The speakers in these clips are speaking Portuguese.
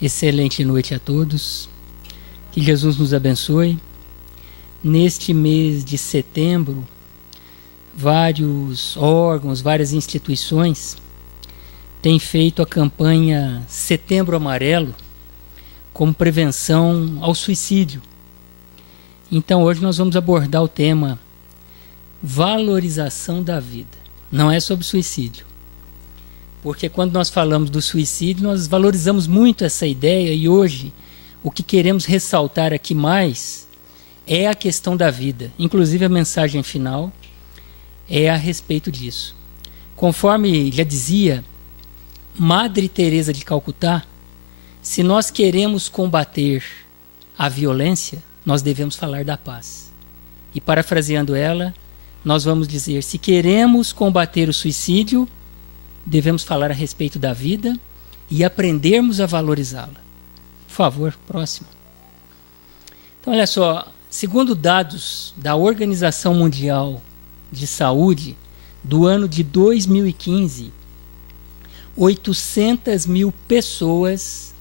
Excelente noite a todos. Que Jesus nos abençoe. Neste mês de setembro, vários órgãos, várias instituições têm feito a campanha Setembro Amarelo como prevenção ao suicídio. Então hoje nós vamos abordar o tema valorização da vida. Não é sobre suicídio. Porque quando nós falamos do suicídio, nós valorizamos muito essa ideia e hoje o que queremos ressaltar aqui mais é a questão da vida. Inclusive a mensagem final é a respeito disso. Conforme já dizia Madre Teresa de Calcutá, se nós queremos combater a violência, nós devemos falar da paz. E parafraseando ela, nós vamos dizer, se queremos combater o suicídio, devemos falar a respeito da vida e aprendermos a valorizá-la. Por favor, próximo. Então, olha só, segundo dados da Organização Mundial de Saúde, do ano de 2015, 800 mil pessoas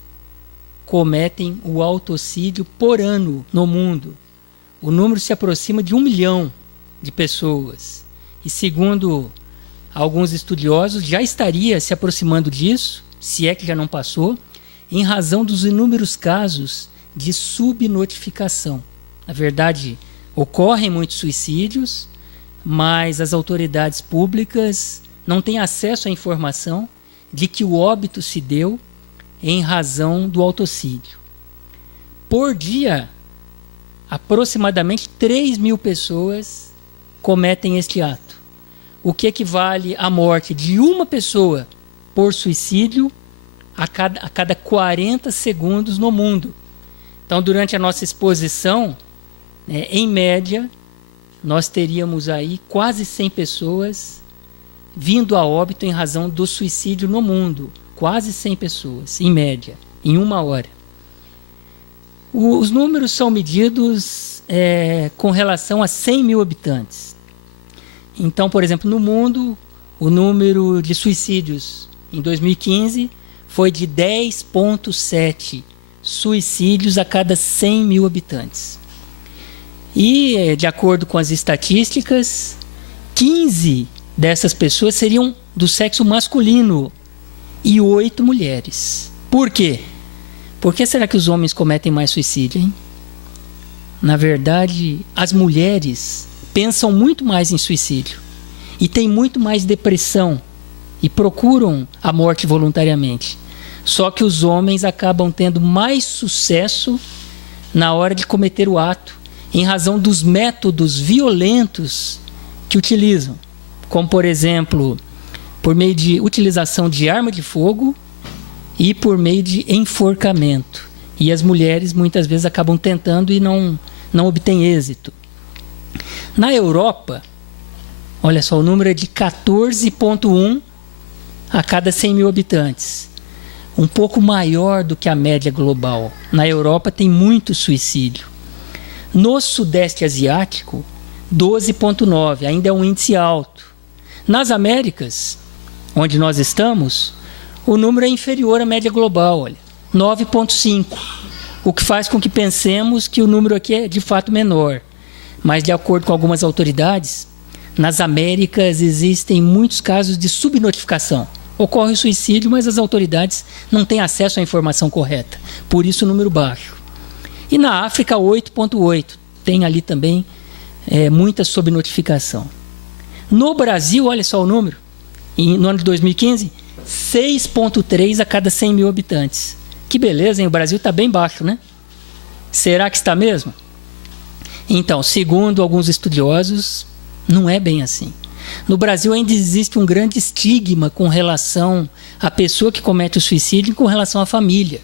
cometem o autocídio por ano no mundo. O número se aproxima de 1 milhão de pessoas. E segundo alguns estudiosos, já estaria se aproximando disso, se é que já não passou, em razão dos inúmeros casos de subnotificação. Na verdade, ocorrem muitos suicídios, mas as autoridades públicas não têm acesso à informação de que o óbito se deu em razão do autocídio. Por dia, aproximadamente 3 mil pessoas cometem este ato, o que equivale à morte de uma pessoa por suicídio a cada 40 segundos no mundo. Então, durante a nossa exposição, em média, nós teríamos aí quase 100 pessoas vindo a óbito em razão do suicídio no mundo. Quase 100 pessoas, em média, em 1 hora. Os números são medidos com relação a 100 mil habitantes. Então, por exemplo, no mundo, o número de suicídios em 2015 foi de 10,7 suicídios a cada 100 mil habitantes. E, de acordo com as estatísticas, 15 dessas pessoas seriam do sexo masculino e 8 mulheres. Por quê? Por que será que os homens cometem mais suicídio, hein? Na verdade, as mulheres pensam muito mais em suicídio e têm muito mais depressão e procuram a morte voluntariamente. Só que os homens acabam tendo mais sucesso na hora de cometer o ato, em razão dos métodos violentos que utilizam, como, por exemplo, por meio de utilização de arma de fogo e por meio de enforcamento. E as mulheres muitas vezes acabam tentando e não obtêm êxito. Na Europa, olha só, o número é de 14,1 a cada 100 mil habitantes. Um pouco maior do que a média global. Na Europa tem muito suicídio. No Sudeste Asiático, 12,9, ainda é um índice alto. Nas Américas, onde nós estamos, o número é inferior à média global, olha, 9,5. O que faz com que pensemos que o número aqui é de fato menor. Mas, de acordo com algumas autoridades, nas Américas existem muitos casos de subnotificação. Ocorre o suicídio, mas as autoridades não têm acesso à informação correta. Por isso o número baixo. E na África, 8,8. Tem ali também muita subnotificação. No Brasil, olha só o número. No ano de 2015, 6,3 a cada 100 mil habitantes. Que beleza, hein? O Brasil está bem baixo, né? Será que está mesmo? Então, segundo alguns estudiosos, não é bem assim. No Brasil ainda existe um grande estigma com relação à pessoa que comete o suicídio e com relação à família.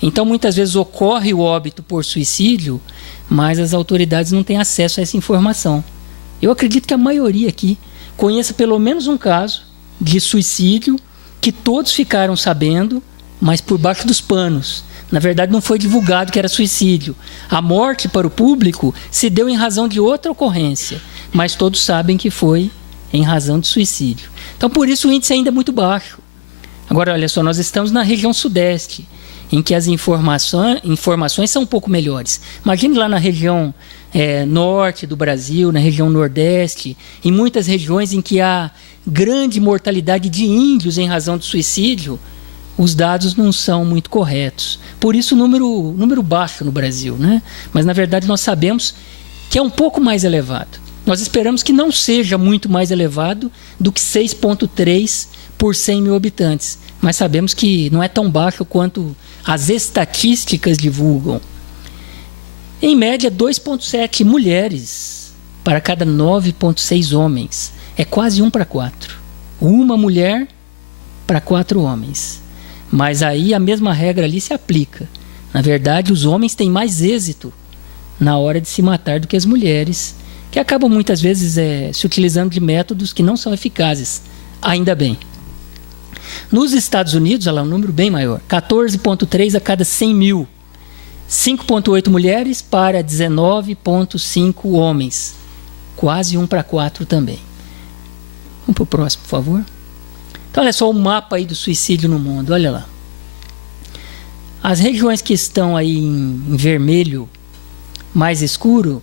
Então, muitas vezes ocorre o óbito por suicídio, mas as autoridades não têm acesso a essa informação. Eu acredito que a maioria aqui conheça pelo menos um caso de suicídio que todos ficaram sabendo, mas por baixo dos panos. Na verdade, não foi divulgado que era suicídio. A morte para o público se deu em razão de outra ocorrência, mas todos sabem que foi em razão de suicídio. Então, por isso o índice ainda é muito baixo. Agora, olha só, nós estamos na região sudeste, em que as informações são um pouco melhores. Imagine lá na região norte do Brasil, na região nordeste, em muitas regiões em que há grande mortalidade de índios em razão do suicídio, os dados não são muito corretos. Por isso o número baixo no Brasil, né? Mas na verdade nós sabemos que é um pouco mais elevado. Nós esperamos que não seja muito mais elevado do que 6,3 por 100 mil habitantes. Mas sabemos que não é tão baixo quanto as estatísticas divulgam. Em média, 2,7 mulheres para cada 9,6 homens. É quase 1 para 4. Uma mulher para 4 homens. Mas aí a mesma regra ali se aplica. Na verdade, os homens têm mais êxito na hora de se matar do que as mulheres, que acabam muitas vezes se utilizando de métodos que não são eficazes. Ainda bem. Nos Estados Unidos, olha lá, um número bem maior. 14,3 a cada 100 mil. 5,8 mulheres para 19,5 homens. Quase 1 para 4 também. Vamos para o próximo, por favor. Então, olha só o mapa aí do suicídio no mundo. Olha lá. As regiões que estão aí em vermelho mais escuro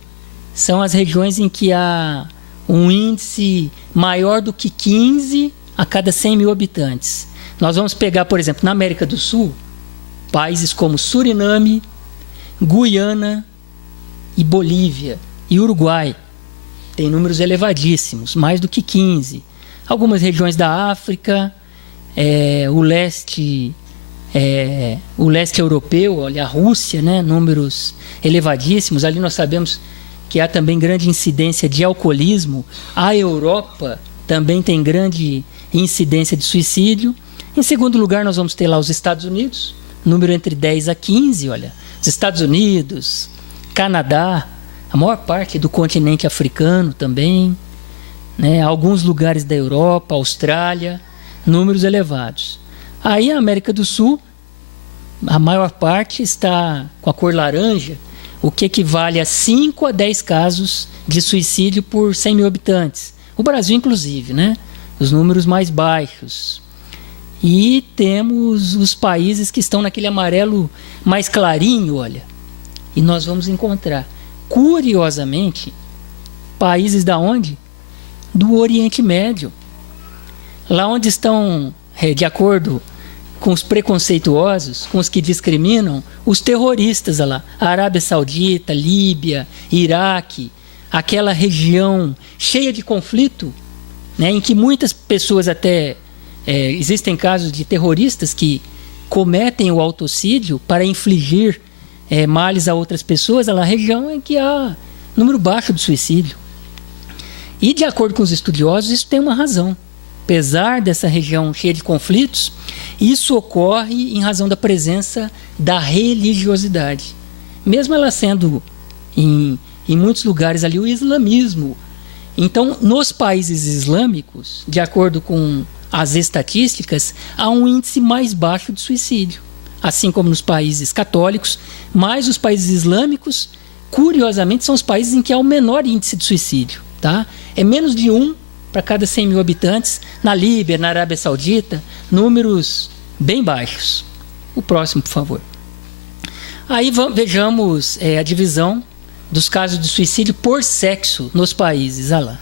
são as regiões em que há um índice maior do que 15 a cada 100 mil habitantes. Nós vamos pegar, por exemplo, na América do Sul, países como Suriname, Guiana e Bolívia e Uruguai. Tem números elevadíssimos, mais do que 15. Algumas regiões da África, o leste europeu, olha, a Rússia, né, números elevadíssimos. Ali nós sabemos que há também grande incidência de alcoolismo. A Europa também tem grande incidência de suicídio. Em segundo lugar, nós vamos ter lá os Estados Unidos, número entre 10 a 15, olha. Os Estados Unidos, Canadá, a maior parte do continente africano também, né? Alguns lugares da Europa, Austrália, números elevados. Aí a América do Sul, a maior parte está com a cor laranja, o que equivale a 5 a 10 casos de suicídio por 100 mil habitantes. O Brasil, inclusive, né? Os números mais baixos. E temos os países que estão naquele amarelo mais clarinho, olha. E nós vamos encontrar, curiosamente, países da onde? Do Oriente Médio. Lá onde estão, de acordo com os preconceituosos, com os que discriminam, os terroristas, olha lá. A Arábia Saudita, Líbia, Iraque, aquela região cheia de conflito, né, em que muitas pessoas até... existem casos de terroristas que cometem o autocídio para infligir males a outras pessoas. É a região em que há número baixo de suicídio. E, de acordo com os estudiosos, isso tem uma razão. Apesar dessa região cheia de conflitos, isso ocorre em razão da presença da religiosidade. Mesmo ela sendo, em muitos lugares ali, o islamismo. Então, nos países islâmicos, de acordo com as estatísticas, há um índice mais baixo de suicídio. Assim como nos países católicos, mas os países islâmicos, curiosamente, são os países em que há o menor índice de suicídio. Tá? É menos de 1 para cada 100 mil habitantes. Na Líbia, na Arábia Saudita, números bem baixos. O próximo, por favor. Aí vejamos a divisão dos casos de suicídio por sexo nos países. Olha lá.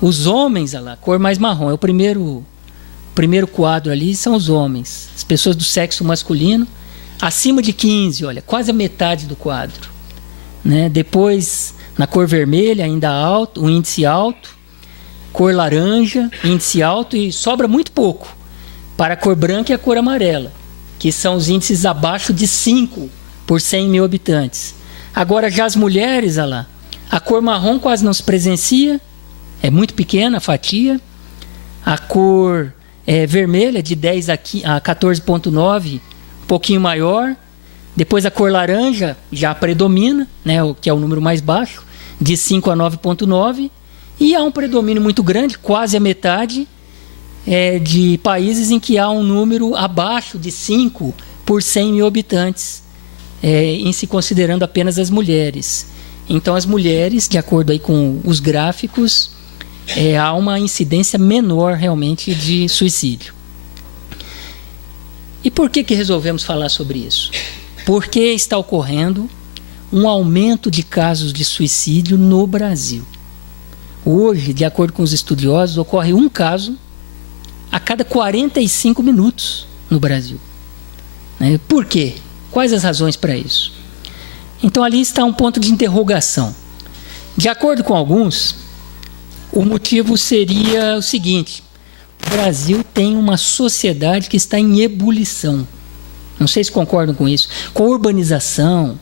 Os homens, olha lá, cor mais marrom, é o primeiro quadro ali, são os homens, as pessoas do sexo masculino, acima de 15, olha, quase a metade do quadro, né? Depois, na cor vermelha, ainda alto, o índice alto, cor laranja, índice alto, e sobra muito pouco para a cor branca e a cor amarela, que são os índices abaixo de 5 por 100 mil habitantes. Agora, já as mulheres, olha lá, a cor marrom quase não se presencia, é muito pequena a fatia. A cor vermelha, de 10 a 14,9, um pouquinho maior. Depois a cor laranja já predomina, né, que é o número mais baixo, de 5 a 9,9. E há um predomínio muito grande, quase a metade, de países em que há um número abaixo de 5 por 100 mil habitantes, em se considerando apenas as mulheres. Então, as mulheres, de acordo aí com os gráficos, há uma incidência menor realmente de suicídio. E por que resolvemos falar sobre isso? Porque está ocorrendo um aumento de casos de suicídio no Brasil. Hoje, de acordo com os estudiosos, ocorre um caso a cada 45 minutos no Brasil. Por quê? Quais as razões para isso? Então, ali está um ponto de interrogação. De acordo com alguns, o motivo seria o seguinte: o Brasil tem uma sociedade que está em ebulição. Não sei se concordam com isso. Com a urbanização,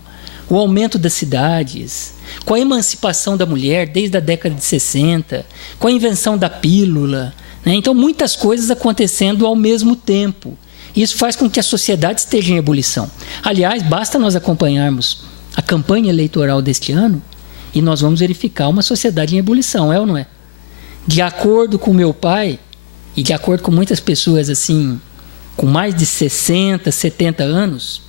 o aumento das cidades, com a emancipação da mulher desde a década de 60, com a invenção da pílula, Então, muitas coisas acontecendo ao mesmo tempo. Isso faz com que a sociedade esteja em ebulição. Aliás, basta nós acompanharmos a campanha eleitoral deste ano e nós vamos verificar uma sociedade em ebulição, é ou não é? De acordo com meu pai, e de acordo com muitas pessoas assim, com mais de 60, 70 anos,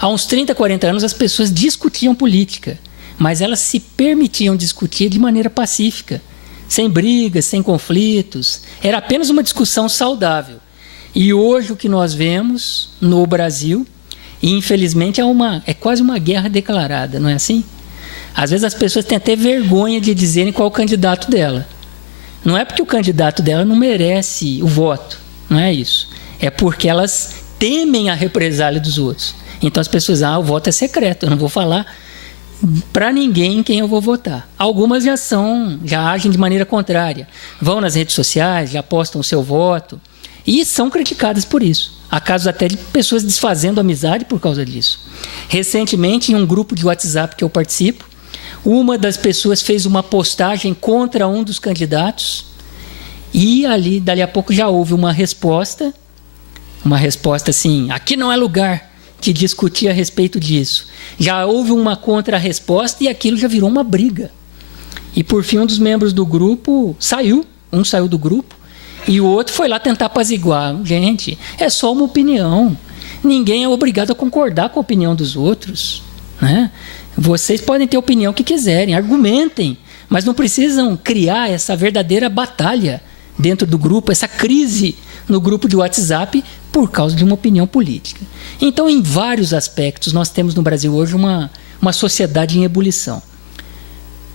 há uns 30, 40 anos as pessoas discutiam política, mas elas se permitiam discutir de maneira pacífica, sem brigas, sem conflitos. Era apenas uma discussão saudável. E hoje o que nós vemos no Brasil, e infelizmente é quase uma guerra declarada, não é assim? Às vezes as pessoas têm até vergonha de dizerem qual é o candidato dela. Não é porque o candidato dela não merece o voto, não é isso. É porque elas temem a represália dos outros. Então as pessoas o voto é secreto, eu não vou falar para ninguém em quem eu vou votar. Algumas já agem de maneira contrária. Vão nas redes sociais, já postam o seu voto e são criticadas por isso. Há casos até de pessoas desfazendo amizade por causa disso. Recentemente, em um grupo de WhatsApp que eu participo, uma das pessoas fez uma postagem contra um dos candidatos e dali a pouco já houve uma resposta assim: aqui não é lugar de discutir a respeito disso. Já houve uma contra-resposta e aquilo já virou uma briga. E por fim um dos membros do grupo saiu do grupo e o outro foi lá tentar apaziguar. Gente, é só uma opinião. Ninguém é obrigado a concordar com a opinião dos outros, né? Vocês podem ter a opinião que quiserem, argumentem, mas não precisam criar essa verdadeira batalha dentro do grupo, essa crise no grupo de WhatsApp por causa de uma opinião política. Então, em vários aspectos, nós temos no Brasil hoje uma sociedade em ebulição.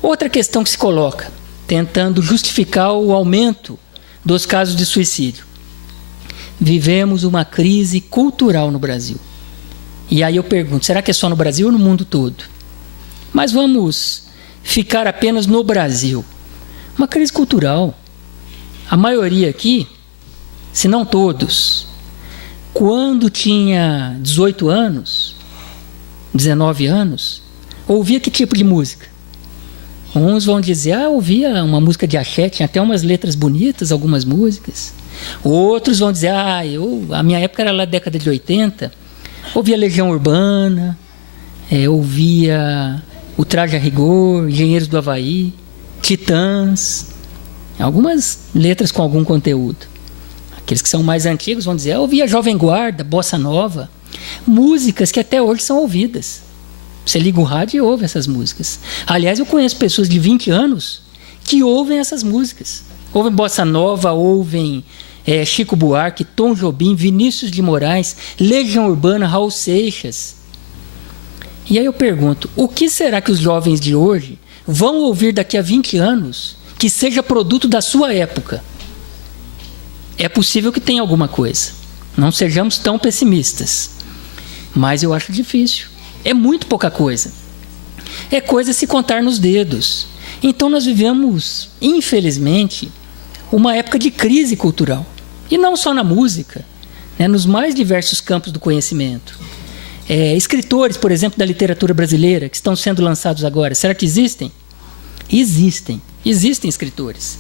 Outra questão que se coloca, tentando justificar o aumento dos casos de suicídio. Vivemos uma crise cultural no Brasil. E aí eu pergunto, será que é só no Brasil ou no mundo todo? Mas vamos ficar apenas no Brasil. Uma crise cultural. A maioria aqui, se não todos, quando tinha 18 anos, 19 anos, ouvia que tipo de música? Uns vão dizer, ouvia uma música de axé, tinha até umas letras bonitas, algumas músicas. Outros vão dizer, a minha época era lá da década de 80, ouvia Legião Urbana, ouvia o Traje a Rigor, Engenheiros do Havaí, Titãs, algumas letras com algum conteúdo. Aqueles que são mais antigos vão dizer, ouvia Jovem Guarda, Bossa Nova, músicas que até hoje são ouvidas. Você liga o rádio e ouve essas músicas. Aliás, eu conheço pessoas de 20 anos que ouvem essas músicas. Ouvem Bossa Nova, ouvem Chico Buarque, Tom Jobim, Vinícius de Moraes, Legião Urbana, Raul Seixas. E aí eu pergunto, o que será que os jovens de hoje vão ouvir daqui a 20 anos que seja produto da sua época? É possível que tenha alguma coisa. Não sejamos tão pessimistas. Mas eu acho difícil. É muito pouca coisa. É coisa a se contar nos dedos. Então nós vivemos, infelizmente, uma época de crise cultural. E não só na música, nos mais diversos campos do conhecimento. Escritores, por exemplo, da literatura brasileira, que estão sendo lançados agora, será que existem? Existem escritores.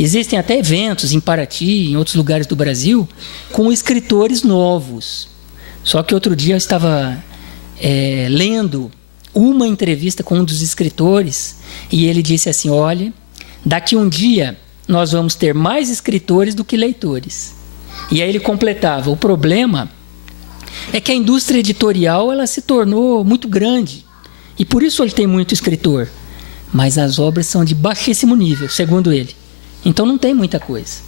Existem até eventos em Paraty, em outros lugares do Brasil, com escritores novos. Só que outro dia eu estava lendo uma entrevista com um dos escritores e ele disse assim, olha, daqui um dia nós vamos ter mais escritores do que leitores. E aí ele completava, o problema é que a indústria editorial ela se tornou muito grande e por isso ele tem muito escritor. Mas as obras são de baixíssimo nível, segundo ele. Então não tem muita coisa.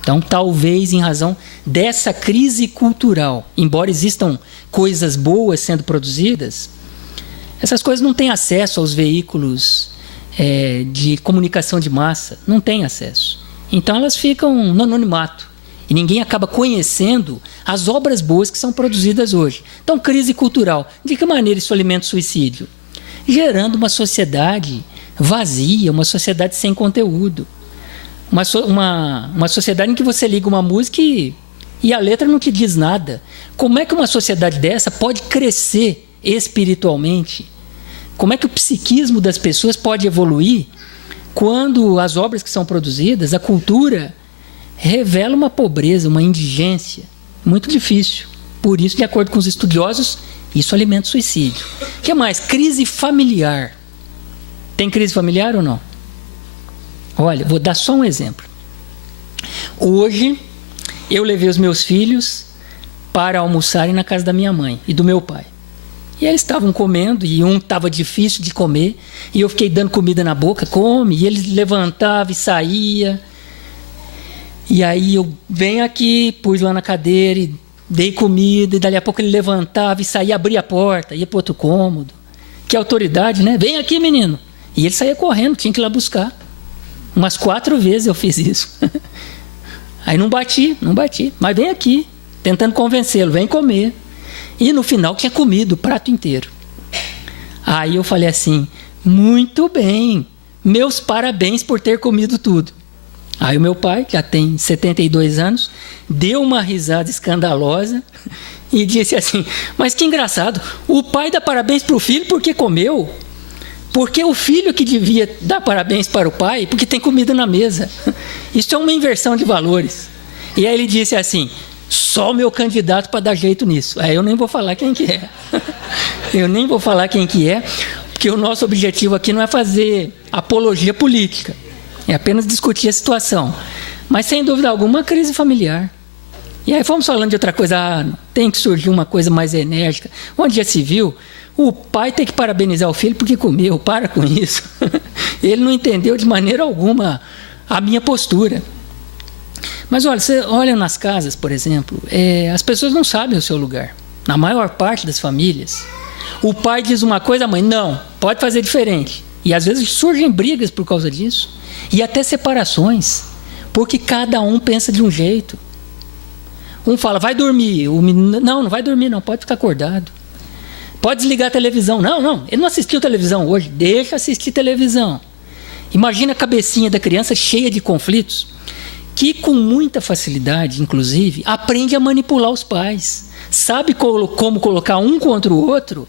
Então, talvez em razão dessa crise cultural, embora existam coisas boas sendo produzidas, essas coisas não têm acesso aos veículos de comunicação de massa, não têm acesso. Então, elas ficam no anonimato e ninguém acaba conhecendo as obras boas que são produzidas hoje. Então, crise cultural. De que maneira isso alimenta o suicídio? Gerando uma sociedade vazia, uma sociedade sem conteúdo. Uma sociedade em que você liga uma música e a letra não te diz nada. Como é que uma sociedade dessa pode crescer espiritualmente? Como é que o psiquismo das pessoas pode evoluir quando as obras que são produzidas, a cultura, revela uma pobreza, uma indigência muito difícil? Por isso, de acordo com os estudiosos, isso alimenta o suicídio. O que mais? Crise familiar. Tem crise familiar ou não? Olha, vou dar só um exemplo. Hoje, eu levei os meus filhos para almoçarem na casa da minha mãe e do meu pai. E eles estavam comendo, e um estava difícil de comer, e eu fiquei dando comida na boca, come, e eles levantavam e saíam. E aí eu venho aqui, pus lá na cadeira e dei comida, e dali a pouco ele levantava e saía, abria a porta, ia para outro cômodo. Que autoridade, né? Vem aqui, menino. E ele saía correndo, tinha que ir lá buscar. Umas 4 vezes eu fiz isso. Aí não bati, mas vem aqui, tentando convencê-lo, vem comer. E no final tinha comido o prato inteiro. Aí eu falei assim, muito bem, meus parabéns por ter comido tudo. Aí o meu pai, que já tem 72 anos, deu uma risada escandalosa e disse assim, mas que engraçado, o pai dá parabéns para o filho porque comeu. Porque o filho que devia dar parabéns para o pai, porque tem comida na mesa. Isso é uma inversão de valores. E aí ele disse assim, só o meu candidato para dar jeito nisso. Aí eu nem vou falar quem que é. Eu nem vou falar quem que é, porque o nosso objetivo aqui não é fazer apologia política. É apenas discutir a situação. Mas, sem dúvida alguma, crise familiar. E aí fomos falando de outra coisa, tem que surgir uma coisa mais enérgica. Onde já se viu, o pai tem que parabenizar o filho porque comeu, para com isso. Ele não entendeu de maneira alguma a minha postura. Mas olha, você olha nas casas, por exemplo, as pessoas não sabem o seu lugar. Na maior parte das famílias. O pai diz uma coisa, a mãe, não, pode fazer diferente. E às vezes surgem brigas por causa disso. E até separações, porque cada um pensa de um jeito. Um fala, vai dormir. O menino, não vai dormir não, pode ficar acordado. Pode desligar a televisão. Não, ele não assistiu televisão hoje, deixa assistir televisão. Imagina a cabecinha da criança cheia de conflitos, que com muita facilidade, inclusive, aprende a manipular os pais. Sabe como colocar um contra o outro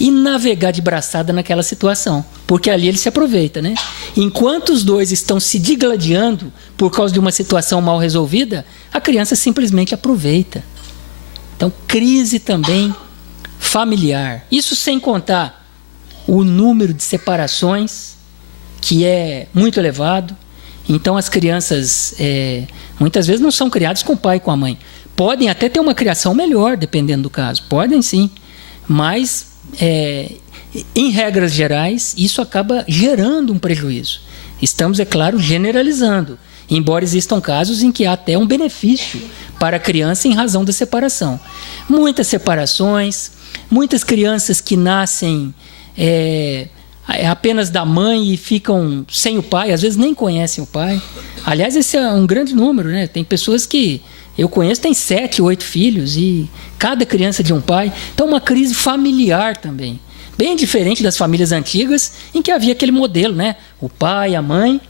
e navegar de braçada naquela situação. Porque ali ele se aproveita, né? Enquanto os dois estão se digladiando por causa de uma situação mal resolvida, a criança simplesmente aproveita. Então, crise também familiar. Isso sem contar o número de separações, que é muito elevado. Então, as crianças, muitas vezes, não são criadas com o pai e com a mãe. Podem até ter uma criação melhor, dependendo do caso. Podem sim. Mas, em regras gerais, isso acaba gerando um prejuízo. Estamos, é claro, generalizando. Embora existam casos em que há até um benefício para a criança em razão da separação. Muitas separações, muitas crianças que nascem apenas da mãe e ficam sem o pai, às vezes nem conhecem o pai. Aliás, esse é um grande número, né? Tem pessoas que eu conheço, tem 7, 8 filhos e cada criança de um pai. Então, uma crise familiar também. Bem diferente das famílias antigas, em que havia aquele modelo, né? O pai, a mãe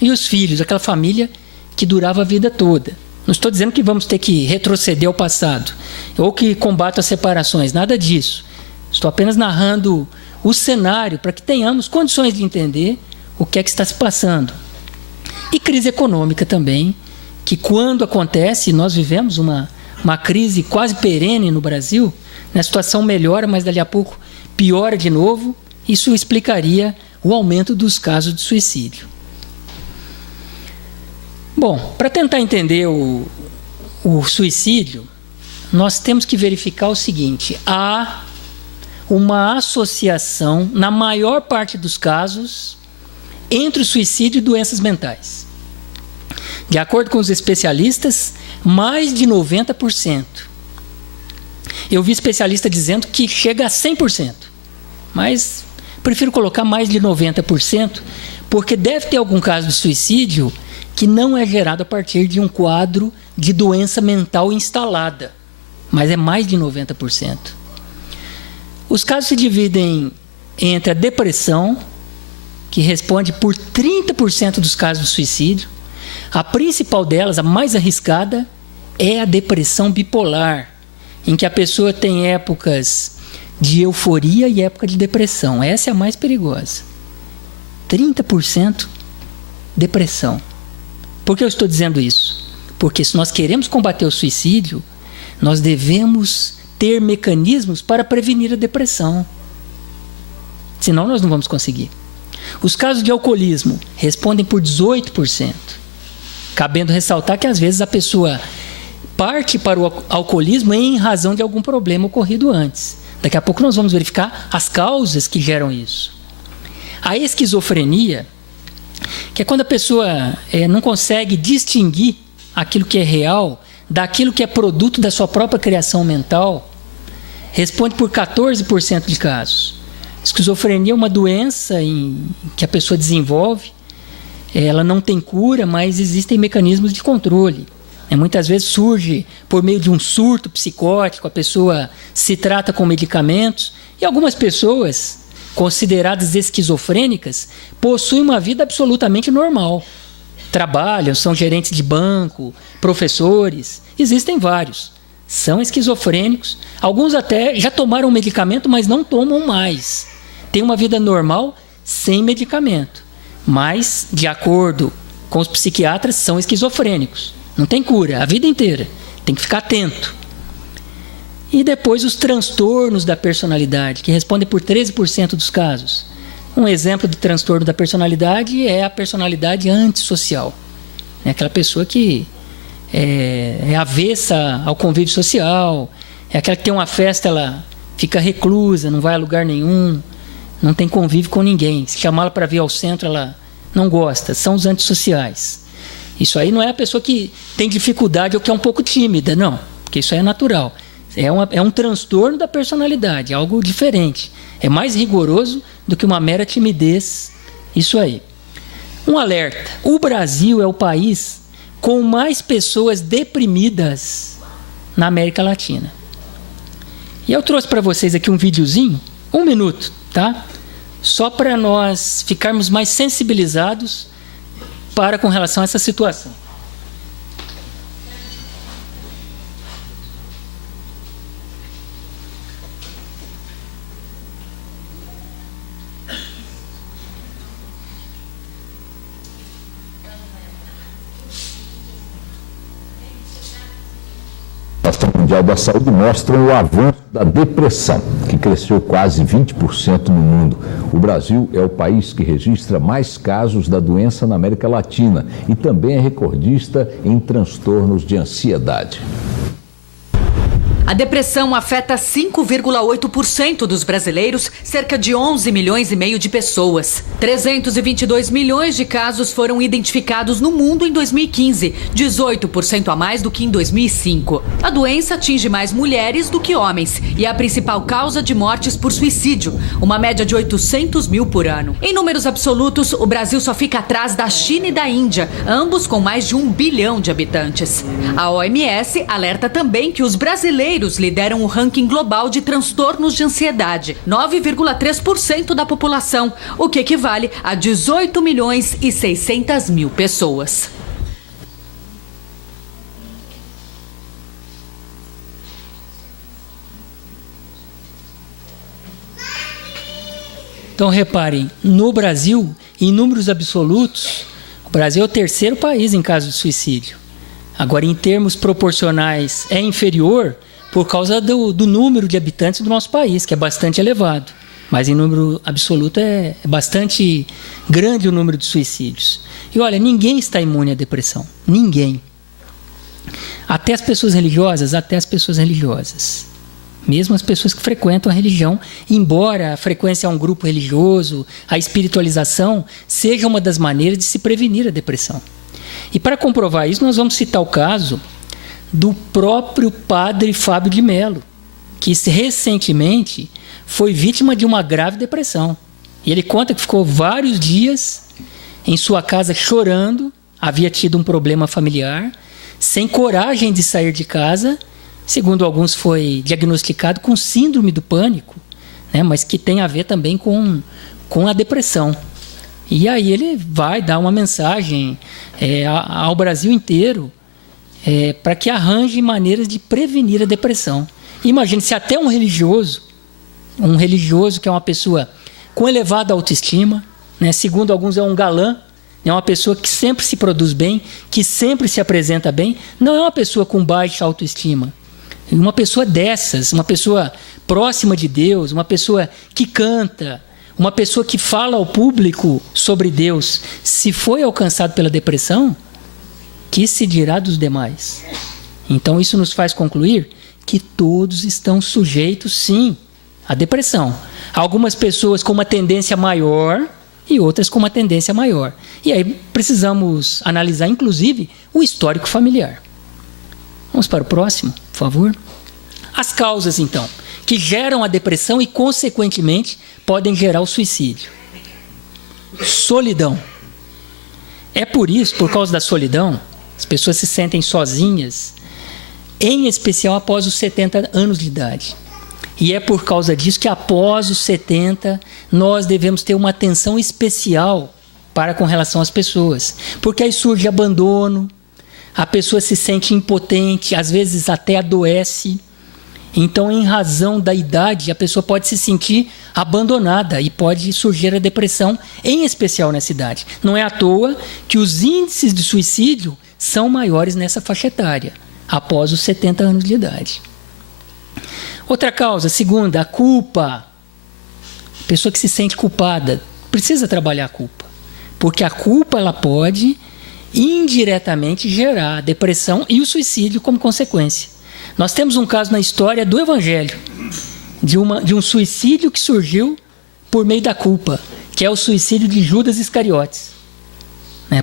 e os filhos, aquela família que durava a vida toda. Não estou dizendo que vamos ter que retroceder ao passado, ou que combata as separações, nada disso. Estou apenas narrando o cenário para que tenhamos condições de entender o que é que está se passando. E crise econômica também, que quando acontece, nós vivemos uma crise quase perene no Brasil, a situação melhora, mas dali a pouco piora de novo, isso explicaria o aumento dos casos de suicídio. Bom, para tentar entender o suicídio, nós temos que verificar o seguinte: há uma associação, na maior parte dos casos, entre o suicídio e doenças mentais. De acordo com os especialistas, mais de 90%. Eu vi especialista dizendo que chega a 100%, mas prefiro colocar mais de 90%, porque deve ter algum caso de suicídio que não é gerado a partir de um quadro de doença mental instalada, mas é mais de 90%. Os casos se dividem entre a depressão, que responde por 30% dos casos de suicídio. A principal delas, a mais arriscada, é a depressão bipolar, em que a pessoa tem épocas de euforia e época de depressão. Essa é a mais perigosa. 30% depressão. Por que eu estou dizendo isso? Porque se nós queremos combater o suicídio, nós devemos ter mecanismos para prevenir a depressão. Senão nós não vamos conseguir. Os casos de alcoolismo respondem por 18%. Cabendo ressaltar que às vezes a pessoa parte para o alcoolismo em razão de algum problema ocorrido antes. Daqui a pouco nós vamos verificar as causas que geram isso. A esquizofrenia, que é quando a pessoa não consegue distinguir aquilo que é real daquilo que é produto da sua própria criação mental, responde por 14% de casos. Esquizofrenia é uma doença que a pessoa desenvolve, ela não tem cura, mas existem mecanismos de controle. Muitas vezes surge por meio de um surto psicótico, a pessoa se trata com medicamentos, e algumas pessoas, consideradas esquizofrênicas, possuem uma vida absolutamente normal. Trabalham, são gerentes de banco, professores, existem vários. São esquizofrênicos, alguns até já tomaram medicamento, mas não tomam mais. Têm uma vida normal sem medicamento, mas, de acordo com os psiquiatras, são esquizofrênicos. Não tem cura, a vida inteira. Tem que ficar atento. E depois os transtornos da personalidade, que respondem por 13% dos casos. Um exemplo de transtorno da personalidade é a personalidade antissocial. É aquela pessoa que é avessa ao convívio social, é aquela que tem uma festa, ela fica reclusa, não vai a lugar nenhum, não tem convívio com ninguém. Se chamá-la para vir ao centro, ela não gosta. São os antissociais. Isso aí não é a pessoa que tem dificuldade ou que é um pouco tímida, não, porque isso aí é natural. É um transtorno da personalidade, algo diferente. É mais rigoroso do que uma mera timidez, isso aí. Um alerta: o Brasil é o país com mais pessoas deprimidas na América Latina. E eu trouxe para vocês aqui um videozinho, 1 minuto, tá? Só para nós ficarmos mais sensibilizados com relação a essa situação. A Organização Mundial da Saúde mostram o avanço da depressão, que cresceu quase 20% no mundo. O Brasil é o país que registra mais casos da doença na América Latina e também é recordista em transtornos de ansiedade. A depressão afeta 5,8% dos brasileiros, cerca de 11 milhões e meio de pessoas. 322 milhões de casos foram identificados no mundo em 2015, 18% a mais do que em 2005. A doença atinge mais mulheres do que homens e é a principal causa de mortes por suicídio, uma média de 800 mil por ano. Em números absolutos, o Brasil só fica atrás da China e da Índia, ambos com mais de 1 bilhão de habitantes. A OMS alerta também que os brasileiros lideram o ranking global de transtornos de ansiedade, 9,3% da população, o que equivale a 18 milhões e 600 mil pessoas. Então reparem, no Brasil, em números absolutos, o Brasil é o terceiro país em caso de suicídio. Agora, em termos proporcionais, é inferior por causa do número de habitantes do nosso país, que é bastante elevado. Mas em número absoluto é bastante grande o número de suicídios. E olha, ninguém está imune à depressão. Ninguém. Até as pessoas religiosas, Mesmo as pessoas que frequentam a religião, embora a frequência a um grupo religioso, a espiritualização, seja uma das maneiras de se prevenir a depressão. E para comprovar isso, nós vamos citar o caso do próprio padre Fábio de Mello, que recentemente foi vítima de uma grave depressão. E ele conta que ficou vários dias em sua casa chorando, havia tido um problema familiar, sem coragem de sair de casa, segundo alguns foi diagnosticado com síndrome do pânico, né, mas que tem a ver também com a depressão. E aí ele vai dar uma mensagem ao Brasil inteiro para que arranje maneiras de prevenir a depressão. Imagine se até um religioso que é uma pessoa com elevada autoestima, né, segundo alguns é um galã, é uma pessoa que sempre se produz bem, que sempre se apresenta bem, não é uma pessoa com baixa autoestima. Uma pessoa dessas, uma pessoa próxima de Deus, uma pessoa que canta, uma pessoa que fala ao público sobre Deus, se foi alcançado pela depressão, que se dirá dos demais? Então isso nos faz concluir que todos estão sujeitos, sim, à depressão. Algumas pessoas com uma tendência maior e outras com uma tendência maior. E aí precisamos analisar, inclusive, o histórico familiar. Vamos para o próximo, por favor. As causas, então, que geram a depressão e, consequentemente, podem gerar o suicídio. Solidão. É por isso, por causa da solidão, as pessoas se sentem sozinhas, em especial após os 70 anos de idade. E é por causa disso que após os 70, nós devemos ter uma atenção especial para com relação às pessoas. Porque aí surge abandono, a pessoa se sente impotente, às vezes até adoece. Então, em razão da idade, a pessoa pode se sentir abandonada e pode surgir a depressão, em especial nessa idade. Não é à toa que os índices de suicídio são maiores nessa faixa etária, após os 70 anos de idade. Outra causa, segunda, a culpa. A pessoa que se sente culpada precisa trabalhar a culpa, porque a culpa ela pode indiretamente gerar a depressão e o suicídio como consequência. Nós temos um caso na história do Evangelho, de um suicídio que surgiu por meio da culpa, que é o suicídio de Judas Iscariotes.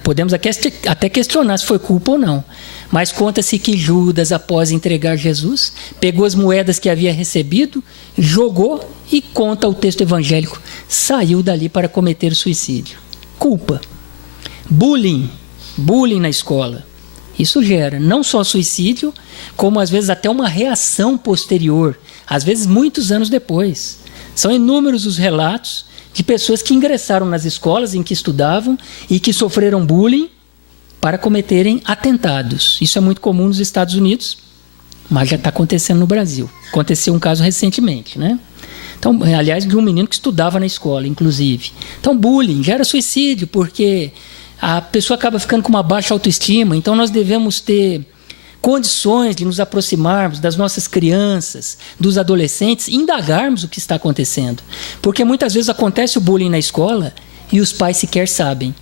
Podemos até questionar se foi culpa ou não, mas conta-se que Judas, após entregar Jesus, pegou as moedas que havia recebido, jogou e, conta o texto evangélico, saiu dali para cometer o suicídio. Culpa. Bullying na escola. Isso gera não só suicídio, como às vezes até uma reação posterior, às vezes muitos anos depois. São inúmeros os relatos de pessoas que ingressaram nas escolas em que estudavam e que sofreram bullying para cometerem atentados. Isso é muito comum nos Estados Unidos, mas já está acontecendo no Brasil. Aconteceu um caso recentemente, né? Então, aliás, de um menino que estudava na escola, inclusive. Então, bullying gera suicídio, porque a pessoa acaba ficando com uma baixa autoestima. Então, nós devemos ter condições de nos aproximarmos das nossas crianças, dos adolescentes, e indagarmos o que está acontecendo. Porque muitas vezes acontece o bullying na escola e os pais sequer sabem.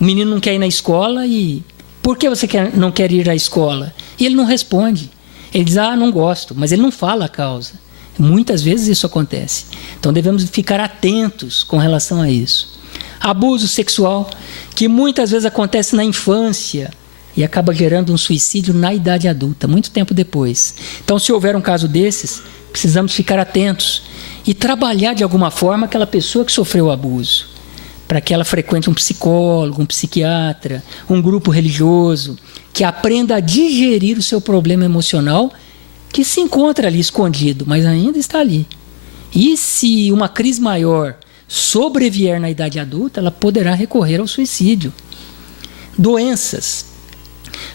O menino não quer ir na escola e... Por que você não quer ir à escola? E ele não responde. Ele diz, não gosto, mas ele não fala a causa. Muitas vezes isso acontece. Então devemos ficar atentos com relação a isso. Abuso sexual, que muitas vezes acontece na infância e acaba gerando um suicídio na idade adulta, muito tempo depois. Então, se houver um caso desses, precisamos ficar atentos e trabalhar de alguma forma aquela pessoa que sofreu o abuso, para que ela frequente um psicólogo, um psiquiatra, um grupo religioso, que aprenda a digerir o seu problema emocional, que se encontra ali escondido, mas ainda está ali. E se uma crise maior sobrevier na idade adulta, ela poderá recorrer ao suicídio. Doenças.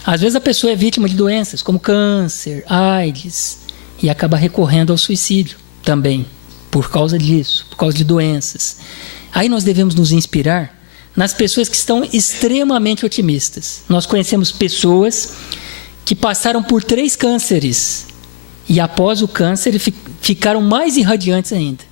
Às vezes a pessoa é vítima de doenças como câncer, AIDS, e acaba recorrendo ao suicídio também, por causa disso, por causa de doenças. Aí nós devemos nos inspirar nas pessoas que estão extremamente otimistas. Nós conhecemos pessoas que passaram por 3 cânceres e após o câncer ficaram mais irradiantes ainda.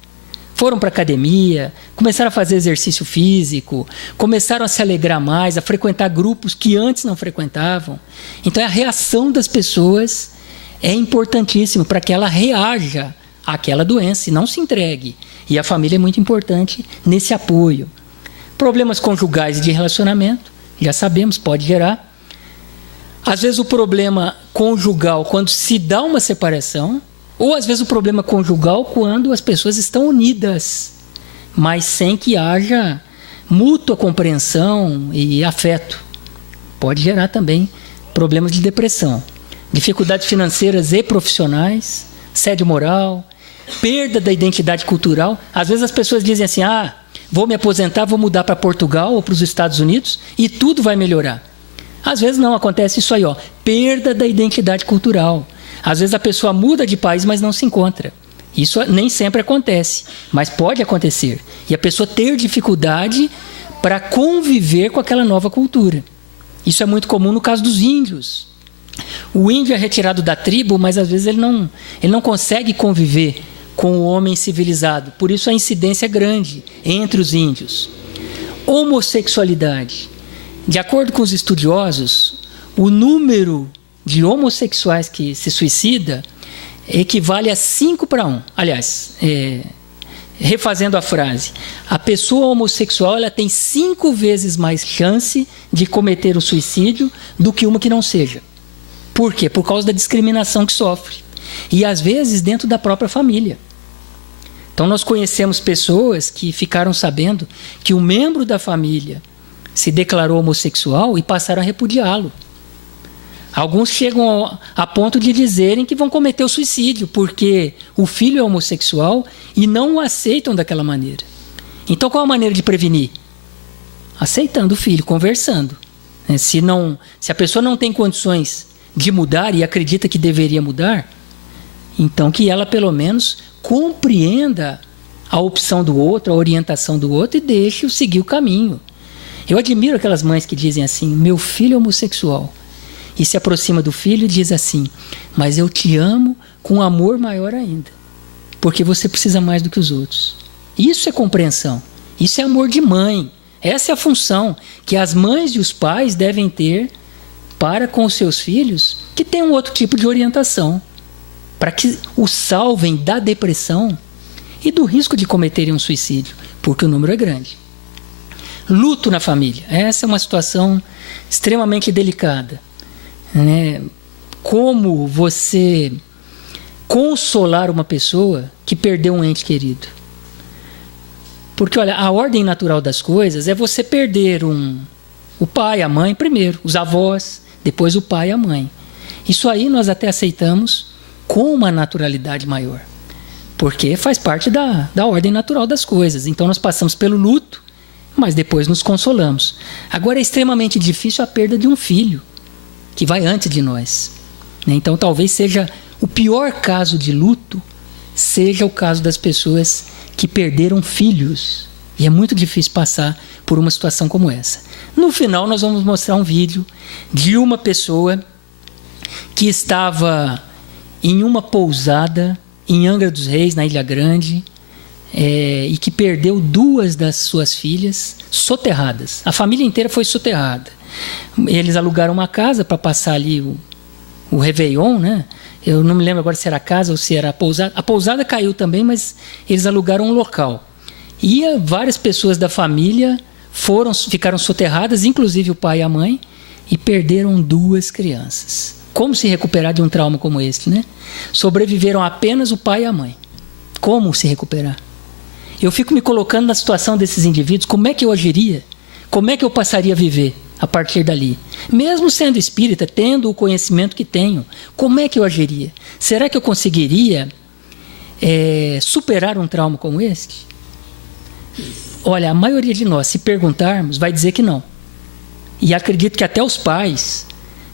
Foram para a academia, começaram a fazer exercício físico, começaram a se alegrar mais, a frequentar grupos que antes não frequentavam. Então a reação das pessoas é importantíssima para que ela reaja àquela doença e não se entregue. E a família é muito importante nesse apoio. Problemas conjugais e de relacionamento, já sabemos, pode gerar. Às vezes o problema conjugal quando se dá uma separação, ou às vezes o problema conjugal quando as pessoas estão unidas, mas sem que haja mútua compreensão e afeto. Pode gerar também problemas de depressão, dificuldades financeiras e profissionais, assédio moral, perda da identidade cultural. Às vezes as pessoas dizem assim, vou me aposentar, vou mudar para Portugal ou para os Estados Unidos e tudo vai melhorar. Às vezes não, acontece isso aí, perda da identidade cultural. Às vezes a pessoa muda de país, mas não se encontra. Isso nem sempre acontece, mas pode acontecer. E a pessoa ter dificuldade para conviver com aquela nova cultura. Isso é muito comum no caso dos índios. O índio é retirado da tribo, mas às vezes ele não consegue conviver com o homem civilizado. Por isso a incidência é grande entre os índios. Homossexualidade. De acordo com os estudiosos, o número de homossexuais que se suicida equivale a 5-1. Aliás, refazendo a frase, a pessoa homossexual ela tem 5 vezes mais chance de cometer o suicídio do que uma que não seja. Por quê? Por causa da discriminação que sofre. E às vezes dentro da própria família. Então nós conhecemos pessoas que ficaram sabendo que um membro da família se declarou homossexual e passaram a repudiá-lo. Alguns chegam a ponto de dizerem que vão cometer o suicídio porque o filho é homossexual e não o aceitam daquela maneira. Então qual a maneira de prevenir? Aceitando o filho, conversando. Se a pessoa não tem condições de mudar e acredita que deveria mudar, então que ela pelo menos compreenda a opção do outro, a orientação do outro e deixe-o seguir o caminho. Eu admiro aquelas mães que dizem assim, meu filho é homossexual. E se aproxima do filho e diz assim, mas eu te amo com amor maior ainda, porque você precisa mais do que os outros. Isso é compreensão, isso é amor de mãe. Essa é a função que as mães e os pais devem ter para com os seus filhos que têm um outro tipo de orientação, para que o salvem da depressão e do risco de cometerem um suicídio, porque o número é grande. Luto na família. Essa é uma situação extremamente delicada. Como você consolar uma pessoa que perdeu um ente querido? Porque, olha, a ordem natural das coisas é você perder o pai, a mãe primeiro, os avós, depois o pai e a mãe. Isso aí nós até aceitamos com uma naturalidade maior, porque faz parte da ordem natural das coisas. Então nós passamos pelo luto, mas depois nos consolamos. Agora é extremamente difícil a perda de um filho, que vai antes de nós. Então talvez seja o pior caso de luto, seja o caso das pessoas que perderam filhos. E é muito difícil passar por uma situação como essa. No final nós vamos mostrar um vídeo de uma pessoa que estava em uma pousada em Angra dos Reis, na Ilha Grande, e que perdeu 2 das suas filhas soterradas. A família inteira foi soterrada. Eles alugaram uma casa para passar ali o Réveillon, né? Eu não me lembro agora se era a casa ou se era a pousada. A pousada caiu também, mas eles alugaram um local. E várias pessoas da família ficaram soterradas, inclusive o pai e a mãe, e perderam 2 crianças. Como se recuperar de um trauma como este, né? Sobreviveram apenas o pai e a mãe. Como se recuperar? Eu fico me colocando na situação desses indivíduos, como é que eu agiria? Como é que eu passaria a viver a partir dali? Mesmo sendo espírita, tendo o conhecimento que tenho, como é que eu agiria? Será que eu conseguiria superar um trauma como este? Olha, a maioria de nós, se perguntarmos, vai dizer que não. E acredito que até os pais,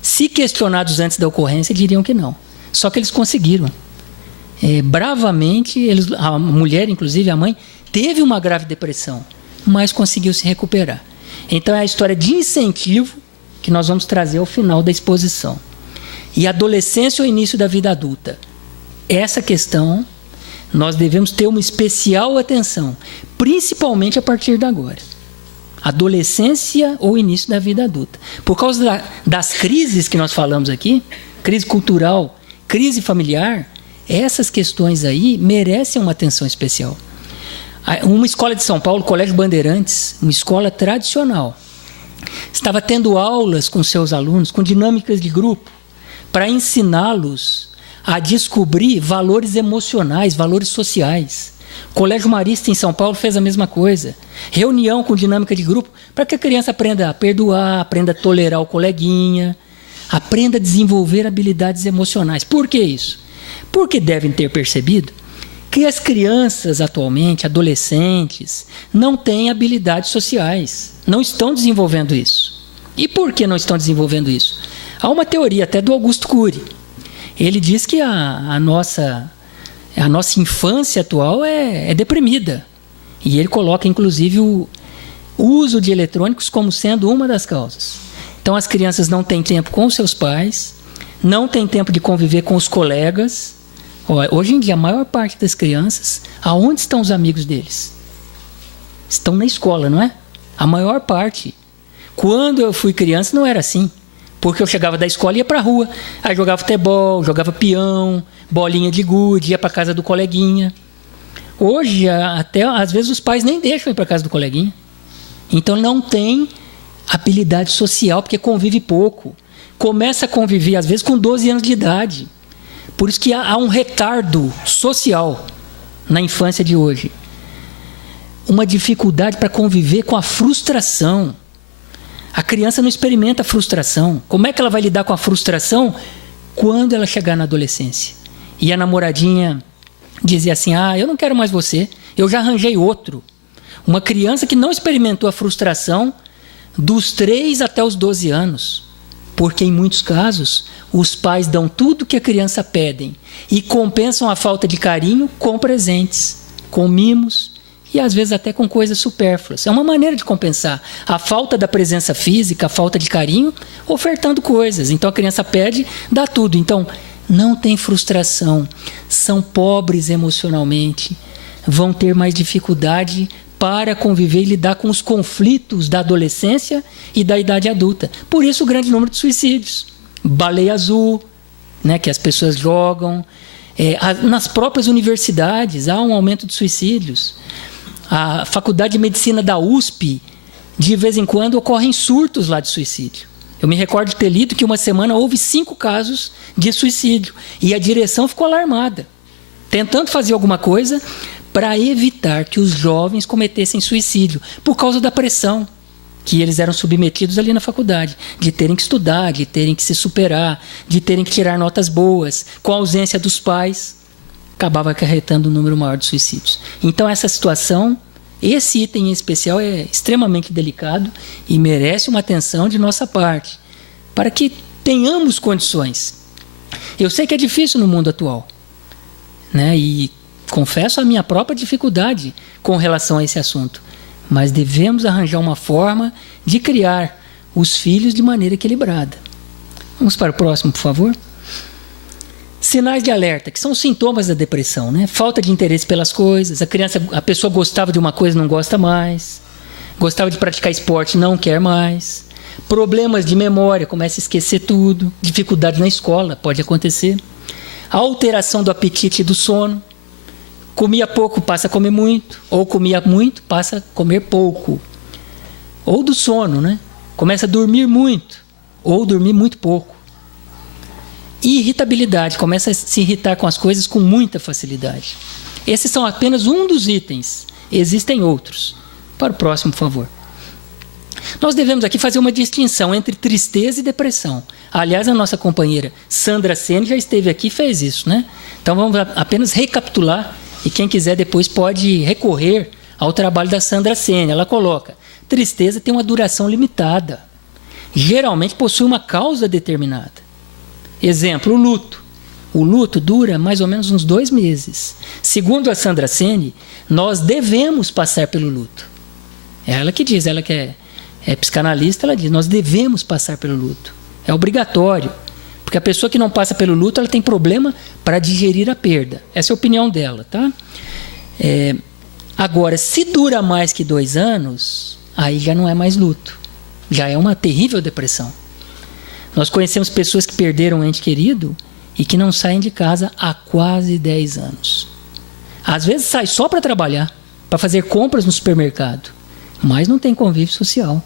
se questionados antes da ocorrência, diriam que não. Só que eles conseguiram. Bravamente, a mulher, inclusive a mãe, teve uma grave depressão, mas conseguiu se recuperar. Então é a história de incentivo que nós vamos trazer ao final da exposição. E adolescência ou início da vida adulta? Essa questão nós devemos ter uma especial atenção, principalmente a partir de agora. Adolescência ou início da vida adulta. Por causa das crises que nós falamos aqui, crise cultural, crise familiar, essas questões aí merecem uma atenção especial. Uma escola de São Paulo, Colégio Bandeirantes, uma escola tradicional, estava tendo aulas com seus alunos, com dinâmicas de grupo, para ensiná-los a descobrir valores emocionais, valores sociais. O Colégio Marista em São Paulo fez a mesma coisa. Reunião com dinâmica de grupo, para que a criança aprenda a perdoar, aprenda a tolerar o coleguinha, aprenda a desenvolver habilidades emocionais. Por que isso? Porque devem ter percebido que as crianças atualmente, adolescentes, não têm habilidades sociais, não estão desenvolvendo isso. E por que não estão desenvolvendo isso? Há uma teoria até do Augusto Cury. Ele diz que a nossa infância atual é deprimida. E ele coloca, inclusive, o uso de eletrônicos como sendo uma das causas. Então, as crianças não têm tempo com os seus pais, não têm tempo de conviver com os colegas. Hoje em dia, a maior parte das crianças, aonde estão os amigos deles? Estão na escola, não é? A maior parte. Quando eu fui criança, não era assim. Porque eu chegava da escola e ia para a rua. Aí jogava futebol, jogava peão, bolinha de gude, ia para a casa do coleguinha. Hoje, até às vezes, os pais nem deixam ir para a casa do coleguinha. Então, não tem habilidade social, porque convive pouco. Começa a conviver, às vezes, com 12 anos de idade. Por isso que há um retardo social na infância de hoje. Uma dificuldade para conviver com a frustração. A criança não experimenta a frustração. Como é que ela vai lidar com a frustração quando ela chegar na adolescência? E a namoradinha dizia assim, eu não quero mais você, eu já arranjei outro. Uma criança que não experimentou a frustração dos 3 até os 12 anos. Porque, em muitos casos, os pais dão tudo que a criança pedem e compensam a falta de carinho com presentes, com mimos e, às vezes, até com coisas supérfluas. É uma maneira de compensar a falta da presença física, a falta de carinho, ofertando coisas. Então, a criança pede, dá tudo. Então, não tem frustração, são pobres emocionalmente, vão ter mais dificuldade para conviver e lidar com os conflitos da adolescência e da idade adulta. Por isso o grande número de suicídios. Baleia azul, né, que as pessoas jogam. Nas próprias universidades há um aumento de suicídios. A Faculdade de Medicina da USP, de vez em quando, ocorrem surtos lá de suicídio. Eu me recordo de ter lido que uma semana houve 5 casos de suicídio. E a direção ficou alarmada, tentando fazer alguma coisa para evitar que os jovens cometessem suicídio, por causa da pressão que eles eram submetidos ali na faculdade, de terem que estudar, de terem que se superar, de terem que tirar notas boas, com a ausência dos pais, acabava acarretando um número maior de suicídios. Então, essa situação, esse item em especial é extremamente delicado e merece uma atenção de nossa parte, para que tenhamos condições. Eu sei que é difícil no mundo atual, né? E confesso a minha própria dificuldade com relação a esse assunto. Mas devemos arranjar uma forma de criar os filhos de maneira equilibrada. Vamos para o próximo, por favor. Sinais de alerta, que são sintomas da depressão, né? Falta de interesse pelas coisas, a pessoa gostava de uma coisa, não gosta mais. Gostava de praticar esporte, não quer mais. Problemas de memória, começa a esquecer tudo. Dificuldade na escola, pode acontecer. Alteração do apetite e do sono. Comia pouco, passa a comer muito. Ou comia muito, passa a comer pouco. Ou do sono, né? Começa a dormir muito. Ou dormir muito pouco. E irritabilidade, começa a se irritar com as coisas com muita facilidade. Esses são apenas um dos itens. Existem outros. Para o próximo, por favor. Nós devemos aqui fazer uma distinção entre tristeza e depressão. Aliás, a nossa companheira Sandra Ceni já esteve aqui e fez isso, né? Então vamos apenas recapitular. E quem quiser depois pode recorrer ao trabalho da Sandra Ceni. Ela coloca: tristeza tem uma duração limitada. Geralmente possui uma causa determinada. Exemplo, o luto. O luto dura mais ou menos uns 2 meses. Segundo a Sandra Ceni, nós devemos passar pelo luto. É ela que diz, ela que é psicanalista, ela diz, nós devemos passar pelo luto. É obrigatório. Porque a pessoa que não passa pelo luto, ela tem problema para digerir a perda. Essa é a opinião dela, tá? Agora, se dura mais que 2 anos, aí já não é mais luto. Já é uma terrível depressão. Nós conhecemos pessoas que perderam um ente querido e que não saem de casa há quase 10 anos. Às vezes sai só para trabalhar, para fazer compras no supermercado, mas não tem convívio social.